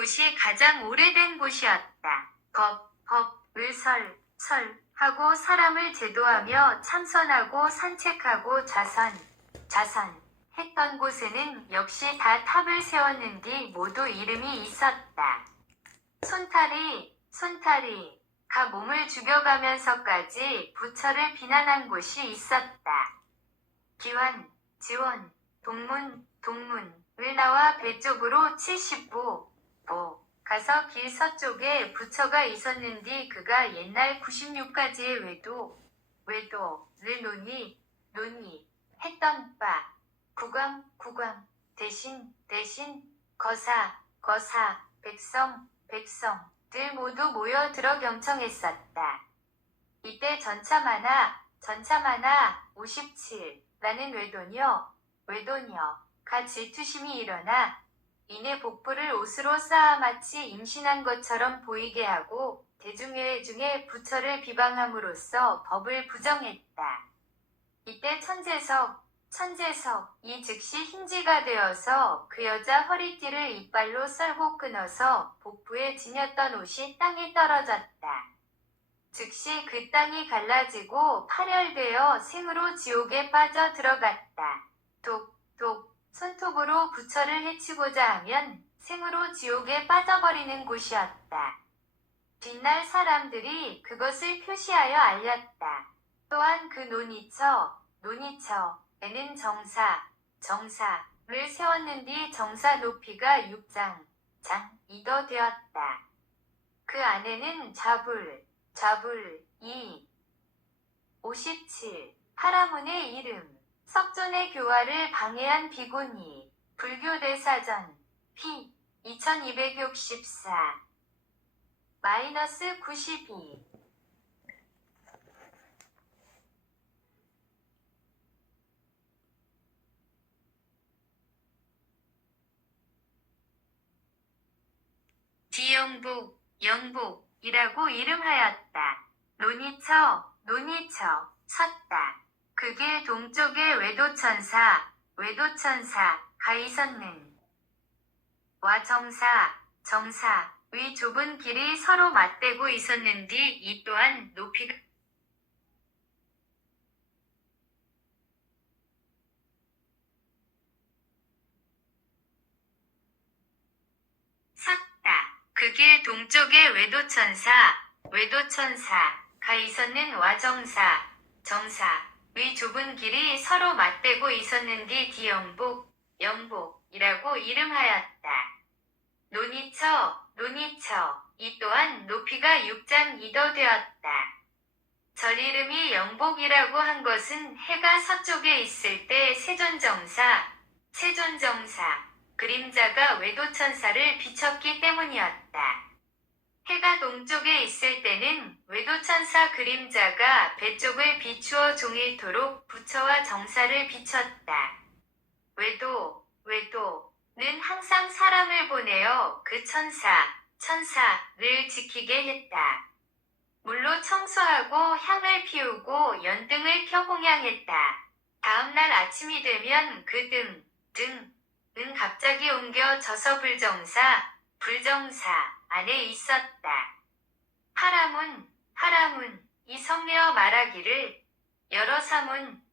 곳이 가장 오래된 곳이었다. 법을 설하고 사람을 제도하며 참선하고 산책하고 자선했던 곳에는 역시 다 탑을 세웠는디 모두 이름이 있었다. 손타리가 몸을 죽여가면서까지 부처를 비난한 곳이 있었다. 기완, 지원, 동문을 나와 배 쪽으로 70보 가서 길 서쪽에 부처가 있었는디 그가 옛날 96가지의 외도를 논의했던 바 구광 대신 거사 백성들 모두 모여들어 경청했었다. 이때 전차마나 57라는 외도녀가 질투심이 일어나 이내 복부를 옷으로 쌓아 마치 임신한 것처럼 보이게 하고 대중회의 중에 부처를 비방함으로써 법을 부정했다. 이때 천재석이 즉시 hin지가 되어서 그 여자 허리띠를 이빨로 썰고 끊어서 복부에 지녔던 옷이 땅에 떨어졌다. 즉시 그 땅이 갈라지고 파멸되어 생으로 지옥에 빠져 들어갔다. 손톱으로 부처를 해치고자 하면 생으로 지옥에 빠져버리는 곳이었다. 뒷날 사람들이 그것을 표시하여 알렸다. 또한 그 논이처에는 정사를 세웠는디 정사 높이가 6장 되었다. 그 안에는 좌불이 57 파라문의 이름 석존의 교화를 방해한 비고니 불교대사전 피 2264-92 영복이라고 이름하였다. 논이처 섰다. 그게 동쪽에 외도천사가 있었는 와 정사의 좁은 길이 서로 맞대고 있었는디 이 또한 높이가 섰다. 그게 동쪽에 외도천사가 있었는 와 정사의 좁은 길이 서로 맞대고 있었는디 영복이라고 이름하였다. 논이처 이 또한 높이가 6장 되었다. 절 이름이 영복이라고 한 것은 해가 서쪽에 있을 때 세존정사 그림자가 외도천사를 비췄기 때문이었다. 해가 동쪽에 있을 때는 외도천사 그림자가 배 쪽을 비추어 종일토록 부처와 정사를 비췄다. 외도는 항상 사람을 보내어 그 천사를 지키게 했다. 물로 청소하고 향을 피우고 연등을 켜 홍양했다. 다음날 아침이 되면 그 은 갑자기 옮겨져서 불정사 안에 있었다. 하라문 이 성내어 말하기를 여러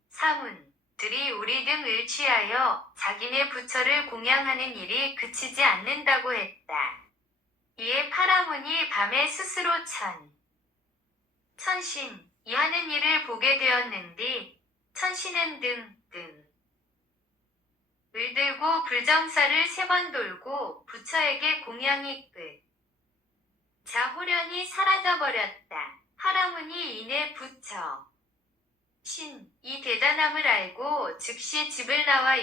사문들이 우리 등을 취하여 자기네 부처를 공양하는 일이 그치지 않는다고 했다. 이에 파라문이 밤에 스스로 천신 이 하는 일을 보게 되었는데 천신은 을 들고 불정사를 3번 돌고 부처에게 공양이 끝. 자 호련히 사라져버렸다. 하라문이 이내 부처 이 대단함을 알고 즉시 집을 나와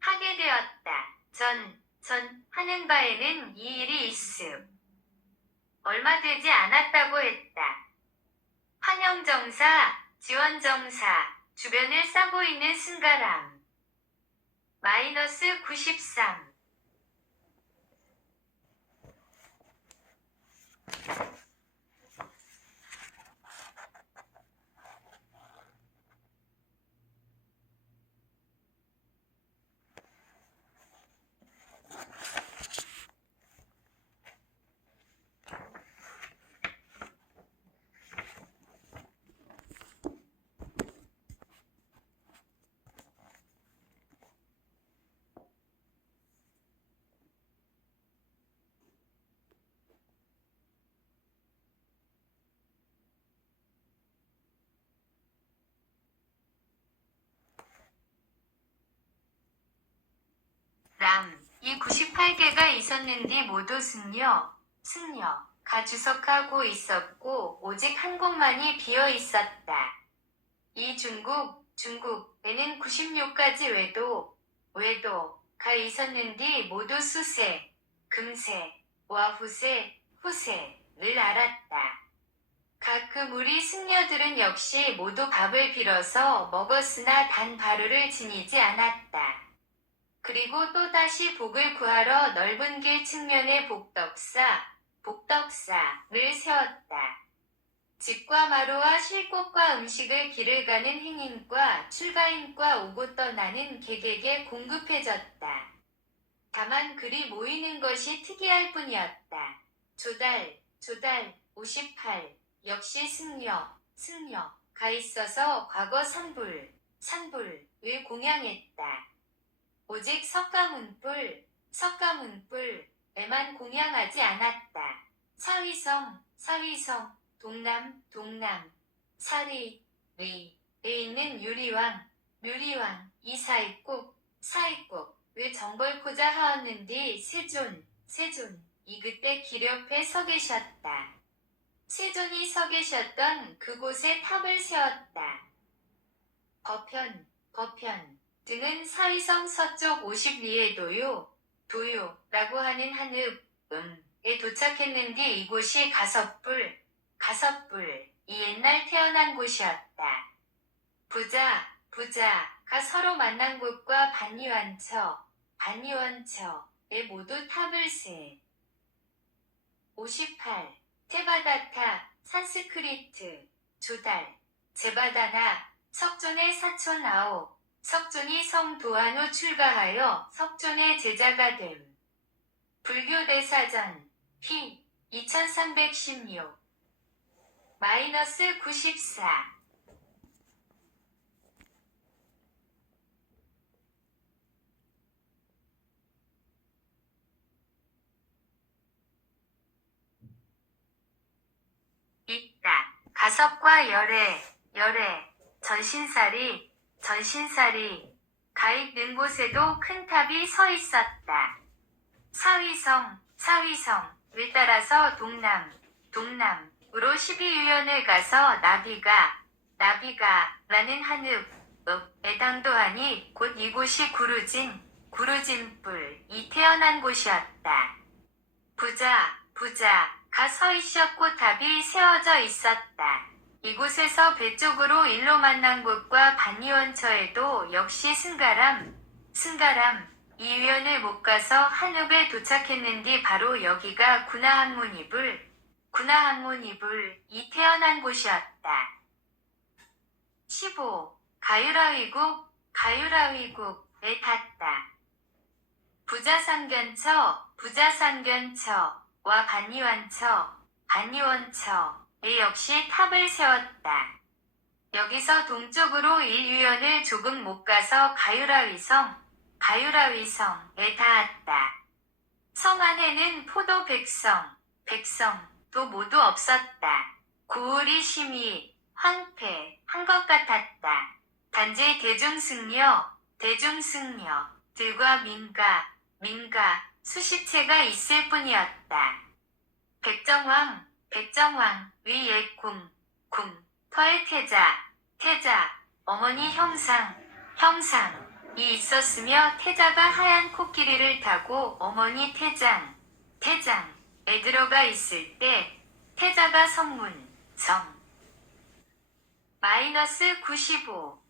하게 되었다. 하는 바에는 이 일이 얼마 되지 않았다고 했다. 환영정사, 지원정사, 주변을 싸고 있는 승가람. -93. 이 98개가 있었는데 모두 승려가 주석하고 있었고 오직 한 곳만이 비어 있었다. 이 중국에는 96가지 외도가 있었는데 모두 수세, 금세와 후세를 알았다. 각 그 무리 승려들은 역시 모두 밥을 빌어서 먹었으나 단 바루를 지니지 않았다. 그리고 또다시 복을 구하러 넓은 길 측면에 복덕사를 세웠다. 집과 마루와 쉴곳과 음식을 길을 가는 행인과 출가인과 오고 떠나는 객에게 공급해졌다. 다만 그리 모이는 것이 특이할 뿐이었다. 조달 58 역시 승려가 있어서 과거 산불을 공양했다. 오직 석가문불에만 공양하지 않았다. 사위성, 동남, 사리에 있는 묘리왕, 이 사익국을 정벌고자 하었는데 세존이 그때 길 옆에 서 계셨다. 세존이 서 계셨던 그곳에 탑을 세웠다. 버편 등은 사위성 서쪽 50리의 도요라고 하는 한읍에 도착했는데 이곳이 가섭불이 옛날 태어난 곳이었다. 부자가 서로 만난 곳과 반니원처에 모두 탑을 58 테바다타 산스크리트 조달 제바다나 석존의 사촌 아오 석존이 성도한 후 출가하여 석존의 제자가 됨. 불교대사전 희 2316 -94 있다. 가섭과 열애, 전신살이 가 있는 곳에도 큰 탑이 서 있었다. 사위성을 따라서 동남으로 12유연을 가서 나비가라는 한읍에 당도하니 곧 이곳이 구루진불이 태어난 곳이었다. 부자가 서 있었고 탑이 세워져 있었다. 이곳에서 배 쪽으로 일로 만난 곳과 반니원처에도 역시 승가람 이유연을 못 가서 한읍에 도착했는데 바로 여기가 구나한문이불이 태어난 곳이었다. 15. 가유라위국에 탔다. 부자상견처와 반니원처에 역시 탑을 세웠다. 여기서 동쪽으로 일유연을 조금 못 가서 가유라위성에 닿았다. 성 안에는 포도 백성도 모두 없었다. 고을이 심히 황폐한 것 같았다. 단지 대중승려들과 민가 수십 채가 있을 뿐이었다. 백정왕 위에 터의 태자 어머니 형상이 있었으며 태자가 하얀 코끼리를 타고 어머니 태장에 들어가 있을 때 태자가 -95.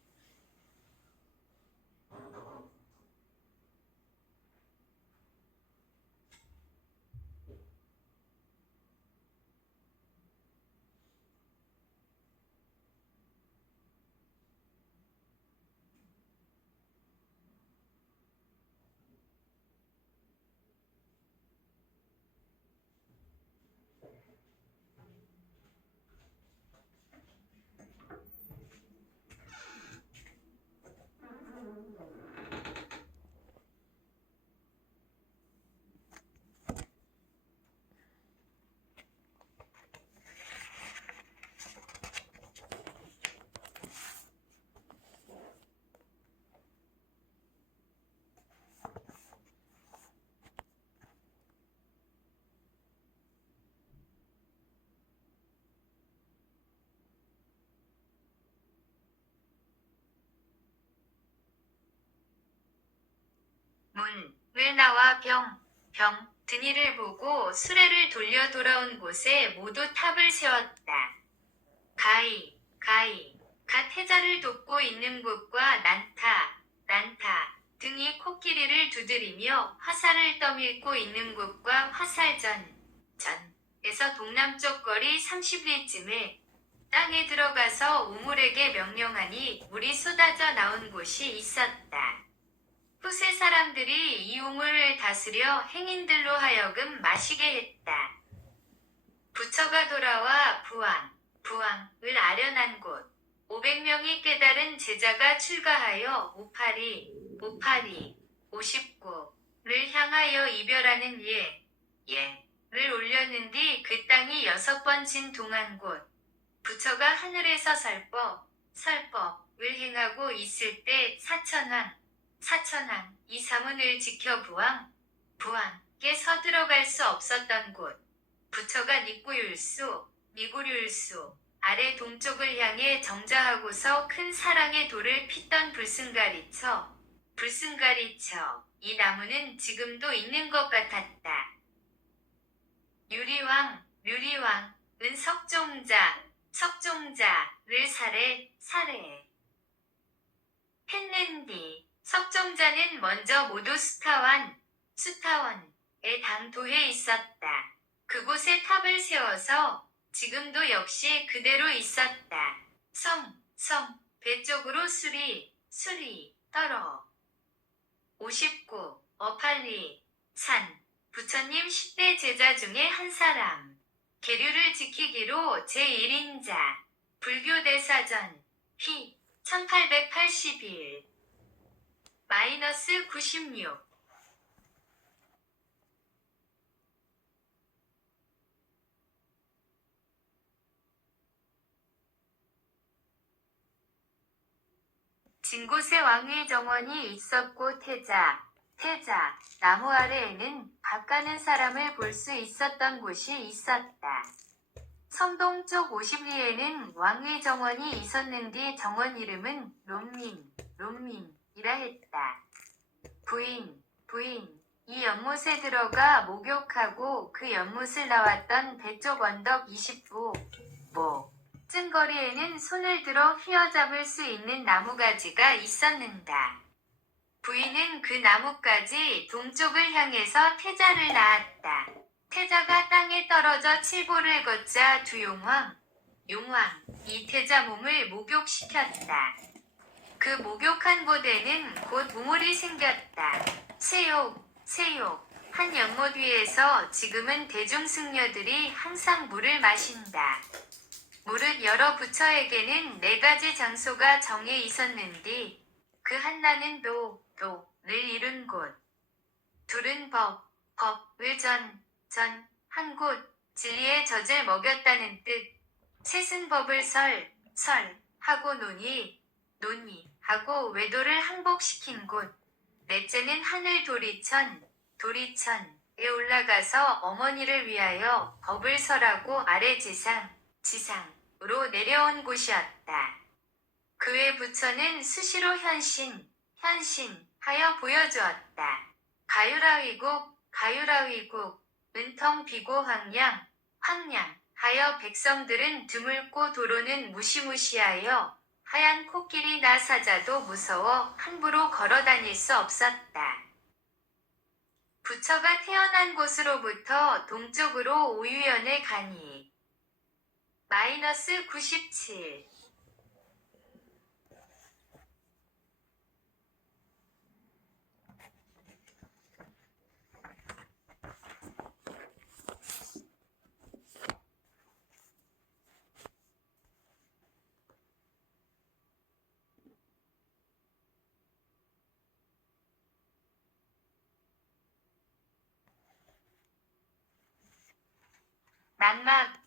문을 나와 드니를 보고 수레를 돌려 돌아온 곳에 모두 탑을 세웠다. 가 태자를 돕고 있는 곳과 난타 등이 코끼리를 두드리며 화살을 떠밀고 있는 곳과 화살전에서 동남쪽 거리 30리쯤에 땅에 들어가서 우물에게 명령하니 물이 쏟아져 나온 곳이 있었다. 후세 사람들이 이 우물을 다스려 행인들로 하여금 마시게 했다. 부처가 돌아와 부왕을 아련한 곳 500명이 깨달은 제자가 출가하여 59를 향하여 이별하는 예를 올렸는디 그 땅이 6번 진동한 곳 부처가 하늘에서 설법을 행하고 있을 때 사천왕 이 사문을 지켜 부왕께 서들어갈 수 없었던 곳 부처가 니구율수 아래 동쪽을 향해 정자하고서 큰 사랑의 돌을 핏던 불승가리처 이 나무는 지금도 있는 것 같았다. 류리왕은 석종자를 살해했는디 석종자는 먼저 모두 수타원에 당도해 있었다. 그곳에 탑을 세워서 지금도 역시 그대로 있었다. 배 쪽으로 수리 떨어 59. 어팔리 산 부처님 10대 제자 중에 한 사람 계류를 지키기로 제1인자 불교대사전 휘 1881 -96 진곳에 왕의 정원이 있었고 태자 나무 아래에는 바가는 사람을 볼 수 있었던 곳이 있었다. 성동 쪽 50리에는 왕의 정원이 있었는데 정원 이름은 롬민이라 했다. 부인 이 연못에 들어가 목욕하고 그 연못을 나왔던 배쪽 언덕 20보 쯤거리에는 손을 들어 휘어잡을 수 있는 나무가지가 있었는다. 부인은 그 나무까지 동쪽을 향해서 태자를 낳았다. 태자가 땅에 떨어져 칠보를 걷자 두 용왕 이태자 몸을 목욕시켰다. 그 목욕한 보대는 곧 우물이 생겼다. 세욕, 세욕. 한 연못 위에서 지금은 대중승려들이 항상 물을 마신다. 무릇 여러 부처에게는 4가지 장소가 정해 있었는디 그 한나는 도를 이룬 곳, 둘은 법을 한 곳, 진리의 젖을 먹였다는 뜻, 셋은 법을 하고 논의 하고 외도를 항복시킨 곳, 넷째는 하늘 도리천에 올라가서 어머니를 위하여 법을 설하고 아래 지상으로 내려온 곳이었다. 그 외 부처는 수시로 현신하여 보여주었다. 가유라위국, 은텅 비고 황량하여 백성들은 드물고 도로는 무시무시하여 하얀 코끼리나 사자도 무서워 함부로 걸어다닐 수 없었다. 부처가 태어난 곳으로부터 동쪽으로 5유연에 가니 -97.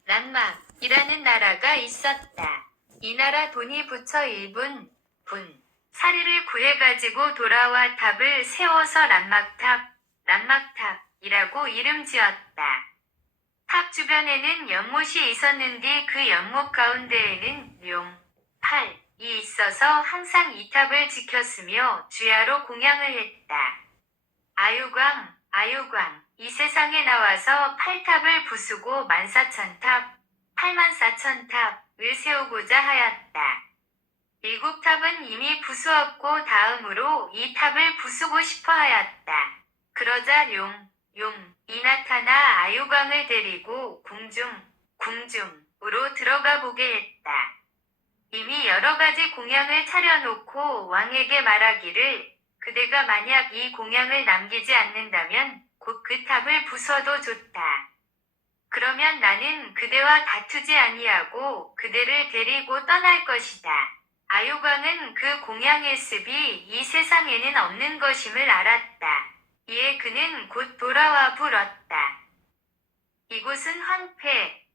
란막이라는 나라가 있었다. 이 나라 돈이 부처 일분 사리를 구해가지고 돌아와 탑을 세워서 란막탑이라고 이름 지었다. 탑 주변에는 연못이 있었는데 그 연못 가운데에는 팔이 있어서 항상 이 탑을 지켰으며 주야로 공양을 했다. 아유광, 이 세상에 나와서 8탑을 부수고 84,000탑을 세우고자 하였다. 7탑은 이미 부수었고 다음으로 이 탑을 부수고 싶어 하였다. 그러자 이 나타나 아유광을 데리고 궁중으로 들어가 보게 했다. 이미 여러가지 공양을 차려놓고 왕에게 말하기를 그대가 만약 이 공양을 남기지 않는다면 곧 그 탑을 부숴도 좋다. 그러면 나는 그대와 다투지 아니하고 그대를 데리고 떠날 것이다. 아유광은 그 공양의 습이 이 세상에는 없는 것임을 알았다. 이에 그는 곧 돌아와 불었다. 이곳은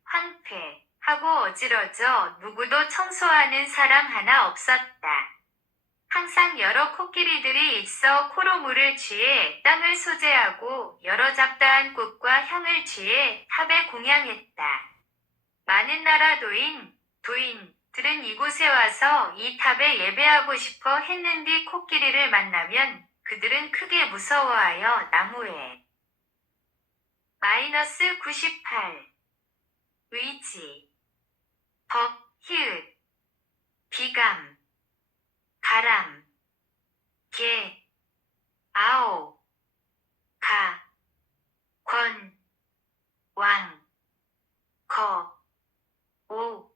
황폐하고 어지러져 누구도 청소하는 사람 하나 없었다. 항상 여러 코끼리들이 있어 코로 물을 취해 땅을 소재하고 여러 잡다한 꽃과 향을 취해 탑에 공양했다. 많은 나라 도인들은 이곳에 와서 이 탑에 예배하고 싶어 했는데 코끼리를 만나면 그들은 크게 무서워하여 나무에 -98 의지 히읗 비감 가람 아오 권 왕 오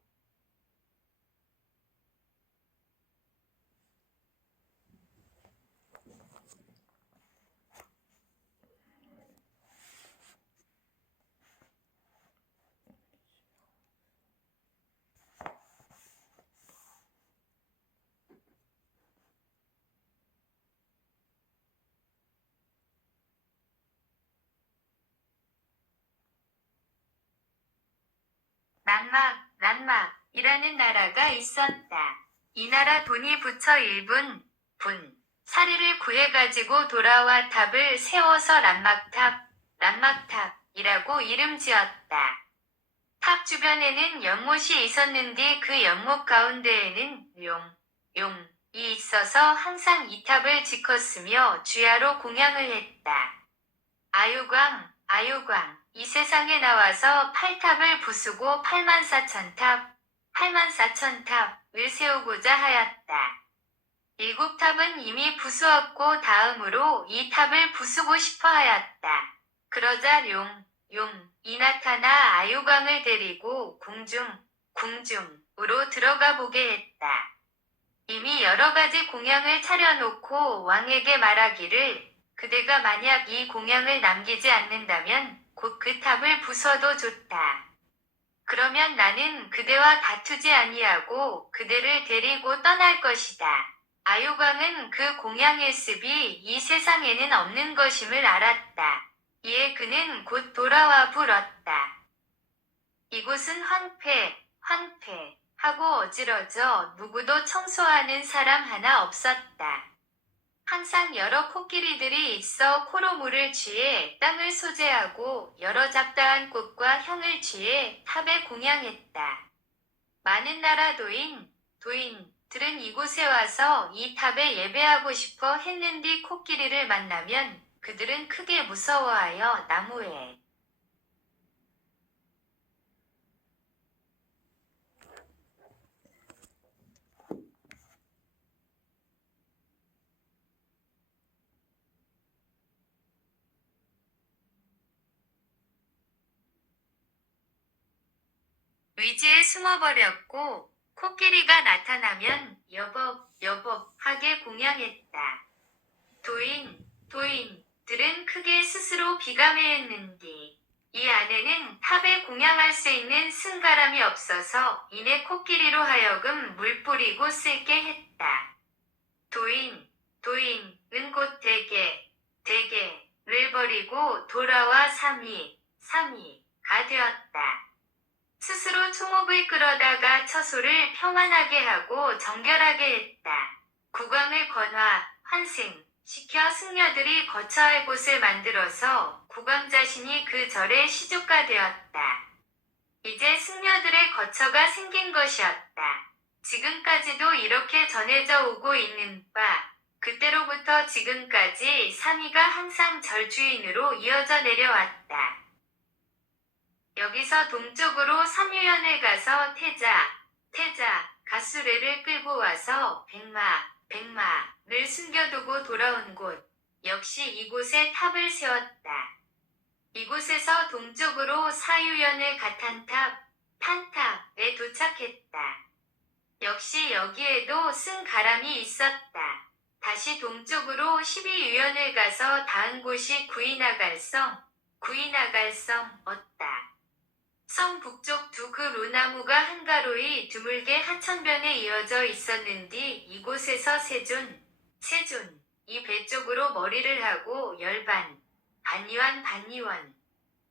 란막이라는 나라가 있었다. 이 나라 돈이 부처 일분 사리를 구해가지고 돌아와 탑을 세워서 란막탑이라고 이름 지었다. 탑 주변에는 연못이 있었는데 그 연못 가운데에는 용이 있어서 항상 이 탑을 지켰으며 주야로 공양을 했다. 아유광, 이 세상에 나와서 8탑을 부수고 84,000탑을 세우고자 하였다. 7탑은 이미 부수었고 다음으로 이 탑을 부수고 싶어 하였다. 그러자 이 나타나 아유광을 데리고 궁중으로 우로 들어가 보게 했다. 이미 여러 가지 공양을 차려놓고 왕에게 말하기를 그대가 만약 이 공양을 남기지 않는다면 곧 그 탑을 부숴도 좋다. 그러면 나는 그대와 다투지 아니하고 그대를 데리고 떠날 것이다. 아유광은 그 공양의 습이 이 세상에는 없는 것임을 알았다. 이에 그는 곧 돌아와 불었다. 이곳은 황폐 하고 어지러져 누구도 청소하는 사람 하나 없었다. 항상 여러 코끼리들이 있어 코로 물을 취해 땅을 소재하고 여러 잡다한 꽃과 향을 취해 탑에 공양했다. 많은 나라 도인들은 이곳에 와서 이 탑에 예배하고 싶어 했는디 코끼리를 만나면 그들은 크게 무서워하여 나무에 위지에 숨어버렸고 코끼리가 나타나면 여법 하게 공양했다. 도인들은 크게 스스로 비감해했는디 이 안에는 탑에 공양할 수 있는 승가람이 없어서 이내 코끼리로 하여금 물 뿌리고 쓸게 했다. 도인은 곧 대게를 버리고 돌아와 삼위가 되었다. 스스로 총옥을 끌어다가 처소를 평안하게 하고 정결하게 했다. 국왕을 환승시켜 승려들이 거처할 곳을 만들어서 국왕 자신이 그 절의 시주가 되었다. 이제 승려들의 거처가 생긴 것이었다. 지금까지도 이렇게 전해져 오고 있는 바 그때로부터 지금까지 삼위가 항상 절 주인으로 이어져 내려왔다. 여기서 동쪽으로 삼유연에 가서 가수레를 끌고 와서 백마를 숨겨두고 돌아온 곳 역시 이곳에 탑을 세웠다. 이곳에서 동쪽으로 사유연의 판탑에 도착했다. 역시 여기에도 승가람이 있었다. 다시 동쪽으로 12유연에 가서 닿은 곳이 구이나갈섬 었다. 성 북쪽 두 그루나무가 한가로이 드물게 하천변에 이어져 있었는디 이곳에서 세존이 배 쪽으로 머리를 하고 반니원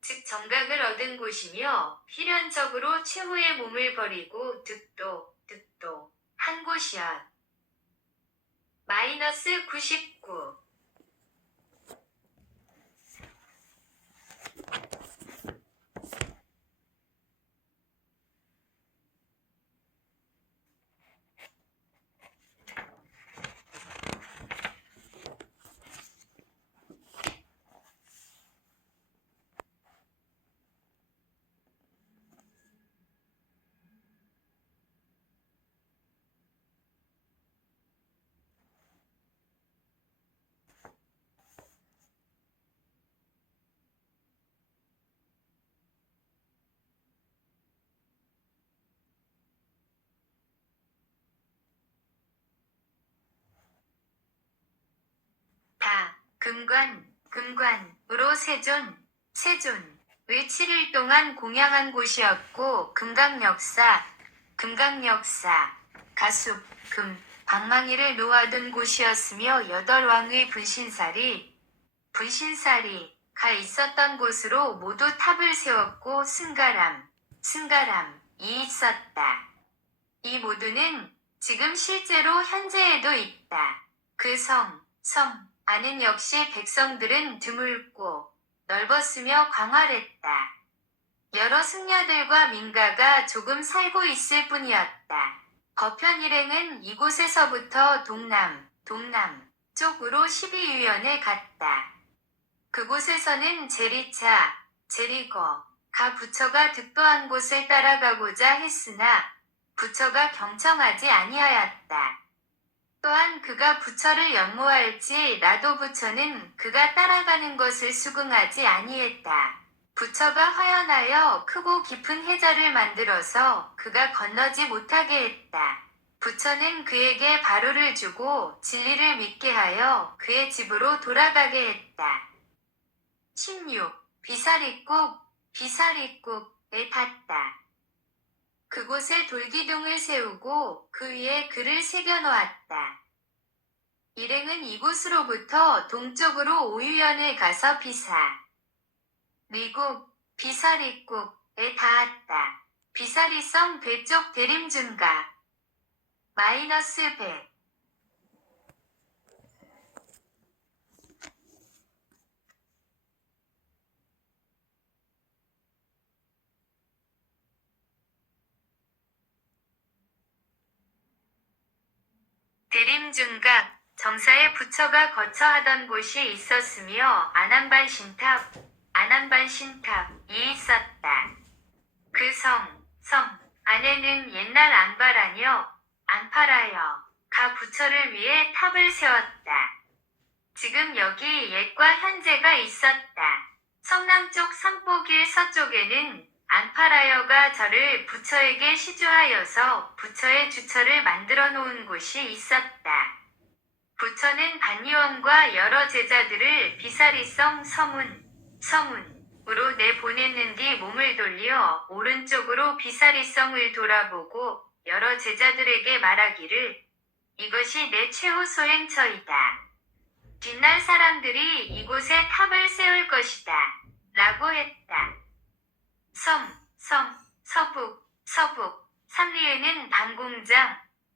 즉 정각을 얻은 곳이며 필연적으로 최후의 몸을 버리고 득도 한 곳이었. -99 금관으로 세존의 7일 동안 공양한 곳이었고 금강역사 가숲 방망이를 놓아둔 곳이었으며 8왕의 분신사리가 있었던 곳으로 모두 탑을 세웠고 승가람이 있었다. 이 모두는 지금 실제로 현재에도 있다. 그 섬 안은 역시 백성들은 드물고 넓었으며 광활했다. 여러 승려들과 민가가 조금 살고 있을 뿐이었다. 거편 일행은 이곳에서부터 동남 쪽으로 12유연에 갔다. 그곳에서는 제리거가 부처가 득도한 곳을 따라가고자 했으나 부처가 경청하지 아니하였다. 또한 그가 부처를 연모할지 라도 부처는 그가 따라가는 것을 수긍하지 아니했다. 부처가 화연하여 크고 깊은 해자를 만들어서 그가 건너지 못하게 했다. 부처는 그에게 바로를 주고 진리를 믿게 하여 그의 집으로 돌아가게 했다. 16. 비사리국에 탔다. 그곳에 돌기둥을 세우고 그 위에 글을 새겨놓았다. 일행은 이곳으로부터 동쪽으로 오유연을 가서 비사리국에 닿았다. 비사리성 배쪽 대림준가 -100. 대림중각, 정사의 부처가 거처하던 곳이 있었으며 안암반신탑이 있었다. 그 성 안에는 옛날 안팔아여 가 부처를 위해 탑을 세웠다. 지금 여기 옛과 현재가 있었다. 성남쪽 삼보길 서쪽에는 안팔아여가 절을 부처에게 시주하여서 부처의 주처를 만들어 놓은 곳이 있었다. 부처는 반니원과 여러 제자들을 비사리성 서문으로 내보냈는 뒤 몸을 돌려 오른쪽으로 비사리성을 돌아보고 여러 제자들에게 말하기를 이것이 내 최후 소행처이다. 뒷날 사람들이 이곳에 탑을 세울 것이다. 라고 했다. 서북, 삼리에는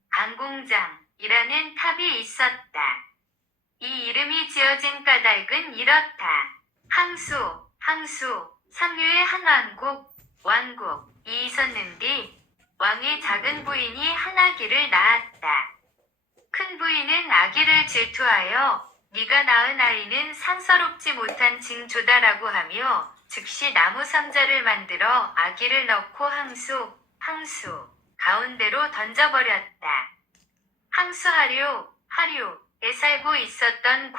방공장이라는 탑이 있었다. 이 이름이 지어진 까닭은 이렇다. 항수, 삼류에 한 왕국이 있었는데 왕의 작은 부인이 한 아기를 낳았다. 큰 부인은 아기를 질투하여 네가 낳은 아이는 상서롭지 못한 징조다라고 하며 즉시 나무 상자를 만들어 아기를 넣고 항수 가운데로 던져버렸다. 하류에 살고 있었던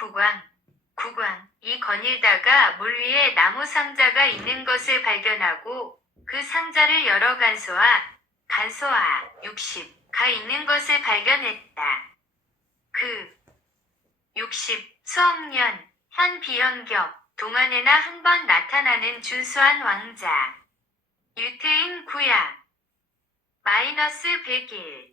국왕이 거닐다가 물 위에 나무 상자가 있는 것을 발견하고 그 상자를 열어 간소하 60가 있는 것을 발견했다. 그 60 수억년 현 비연격 동안에나 한 번 나타나는 준수한 왕자 유태인 구약 -100일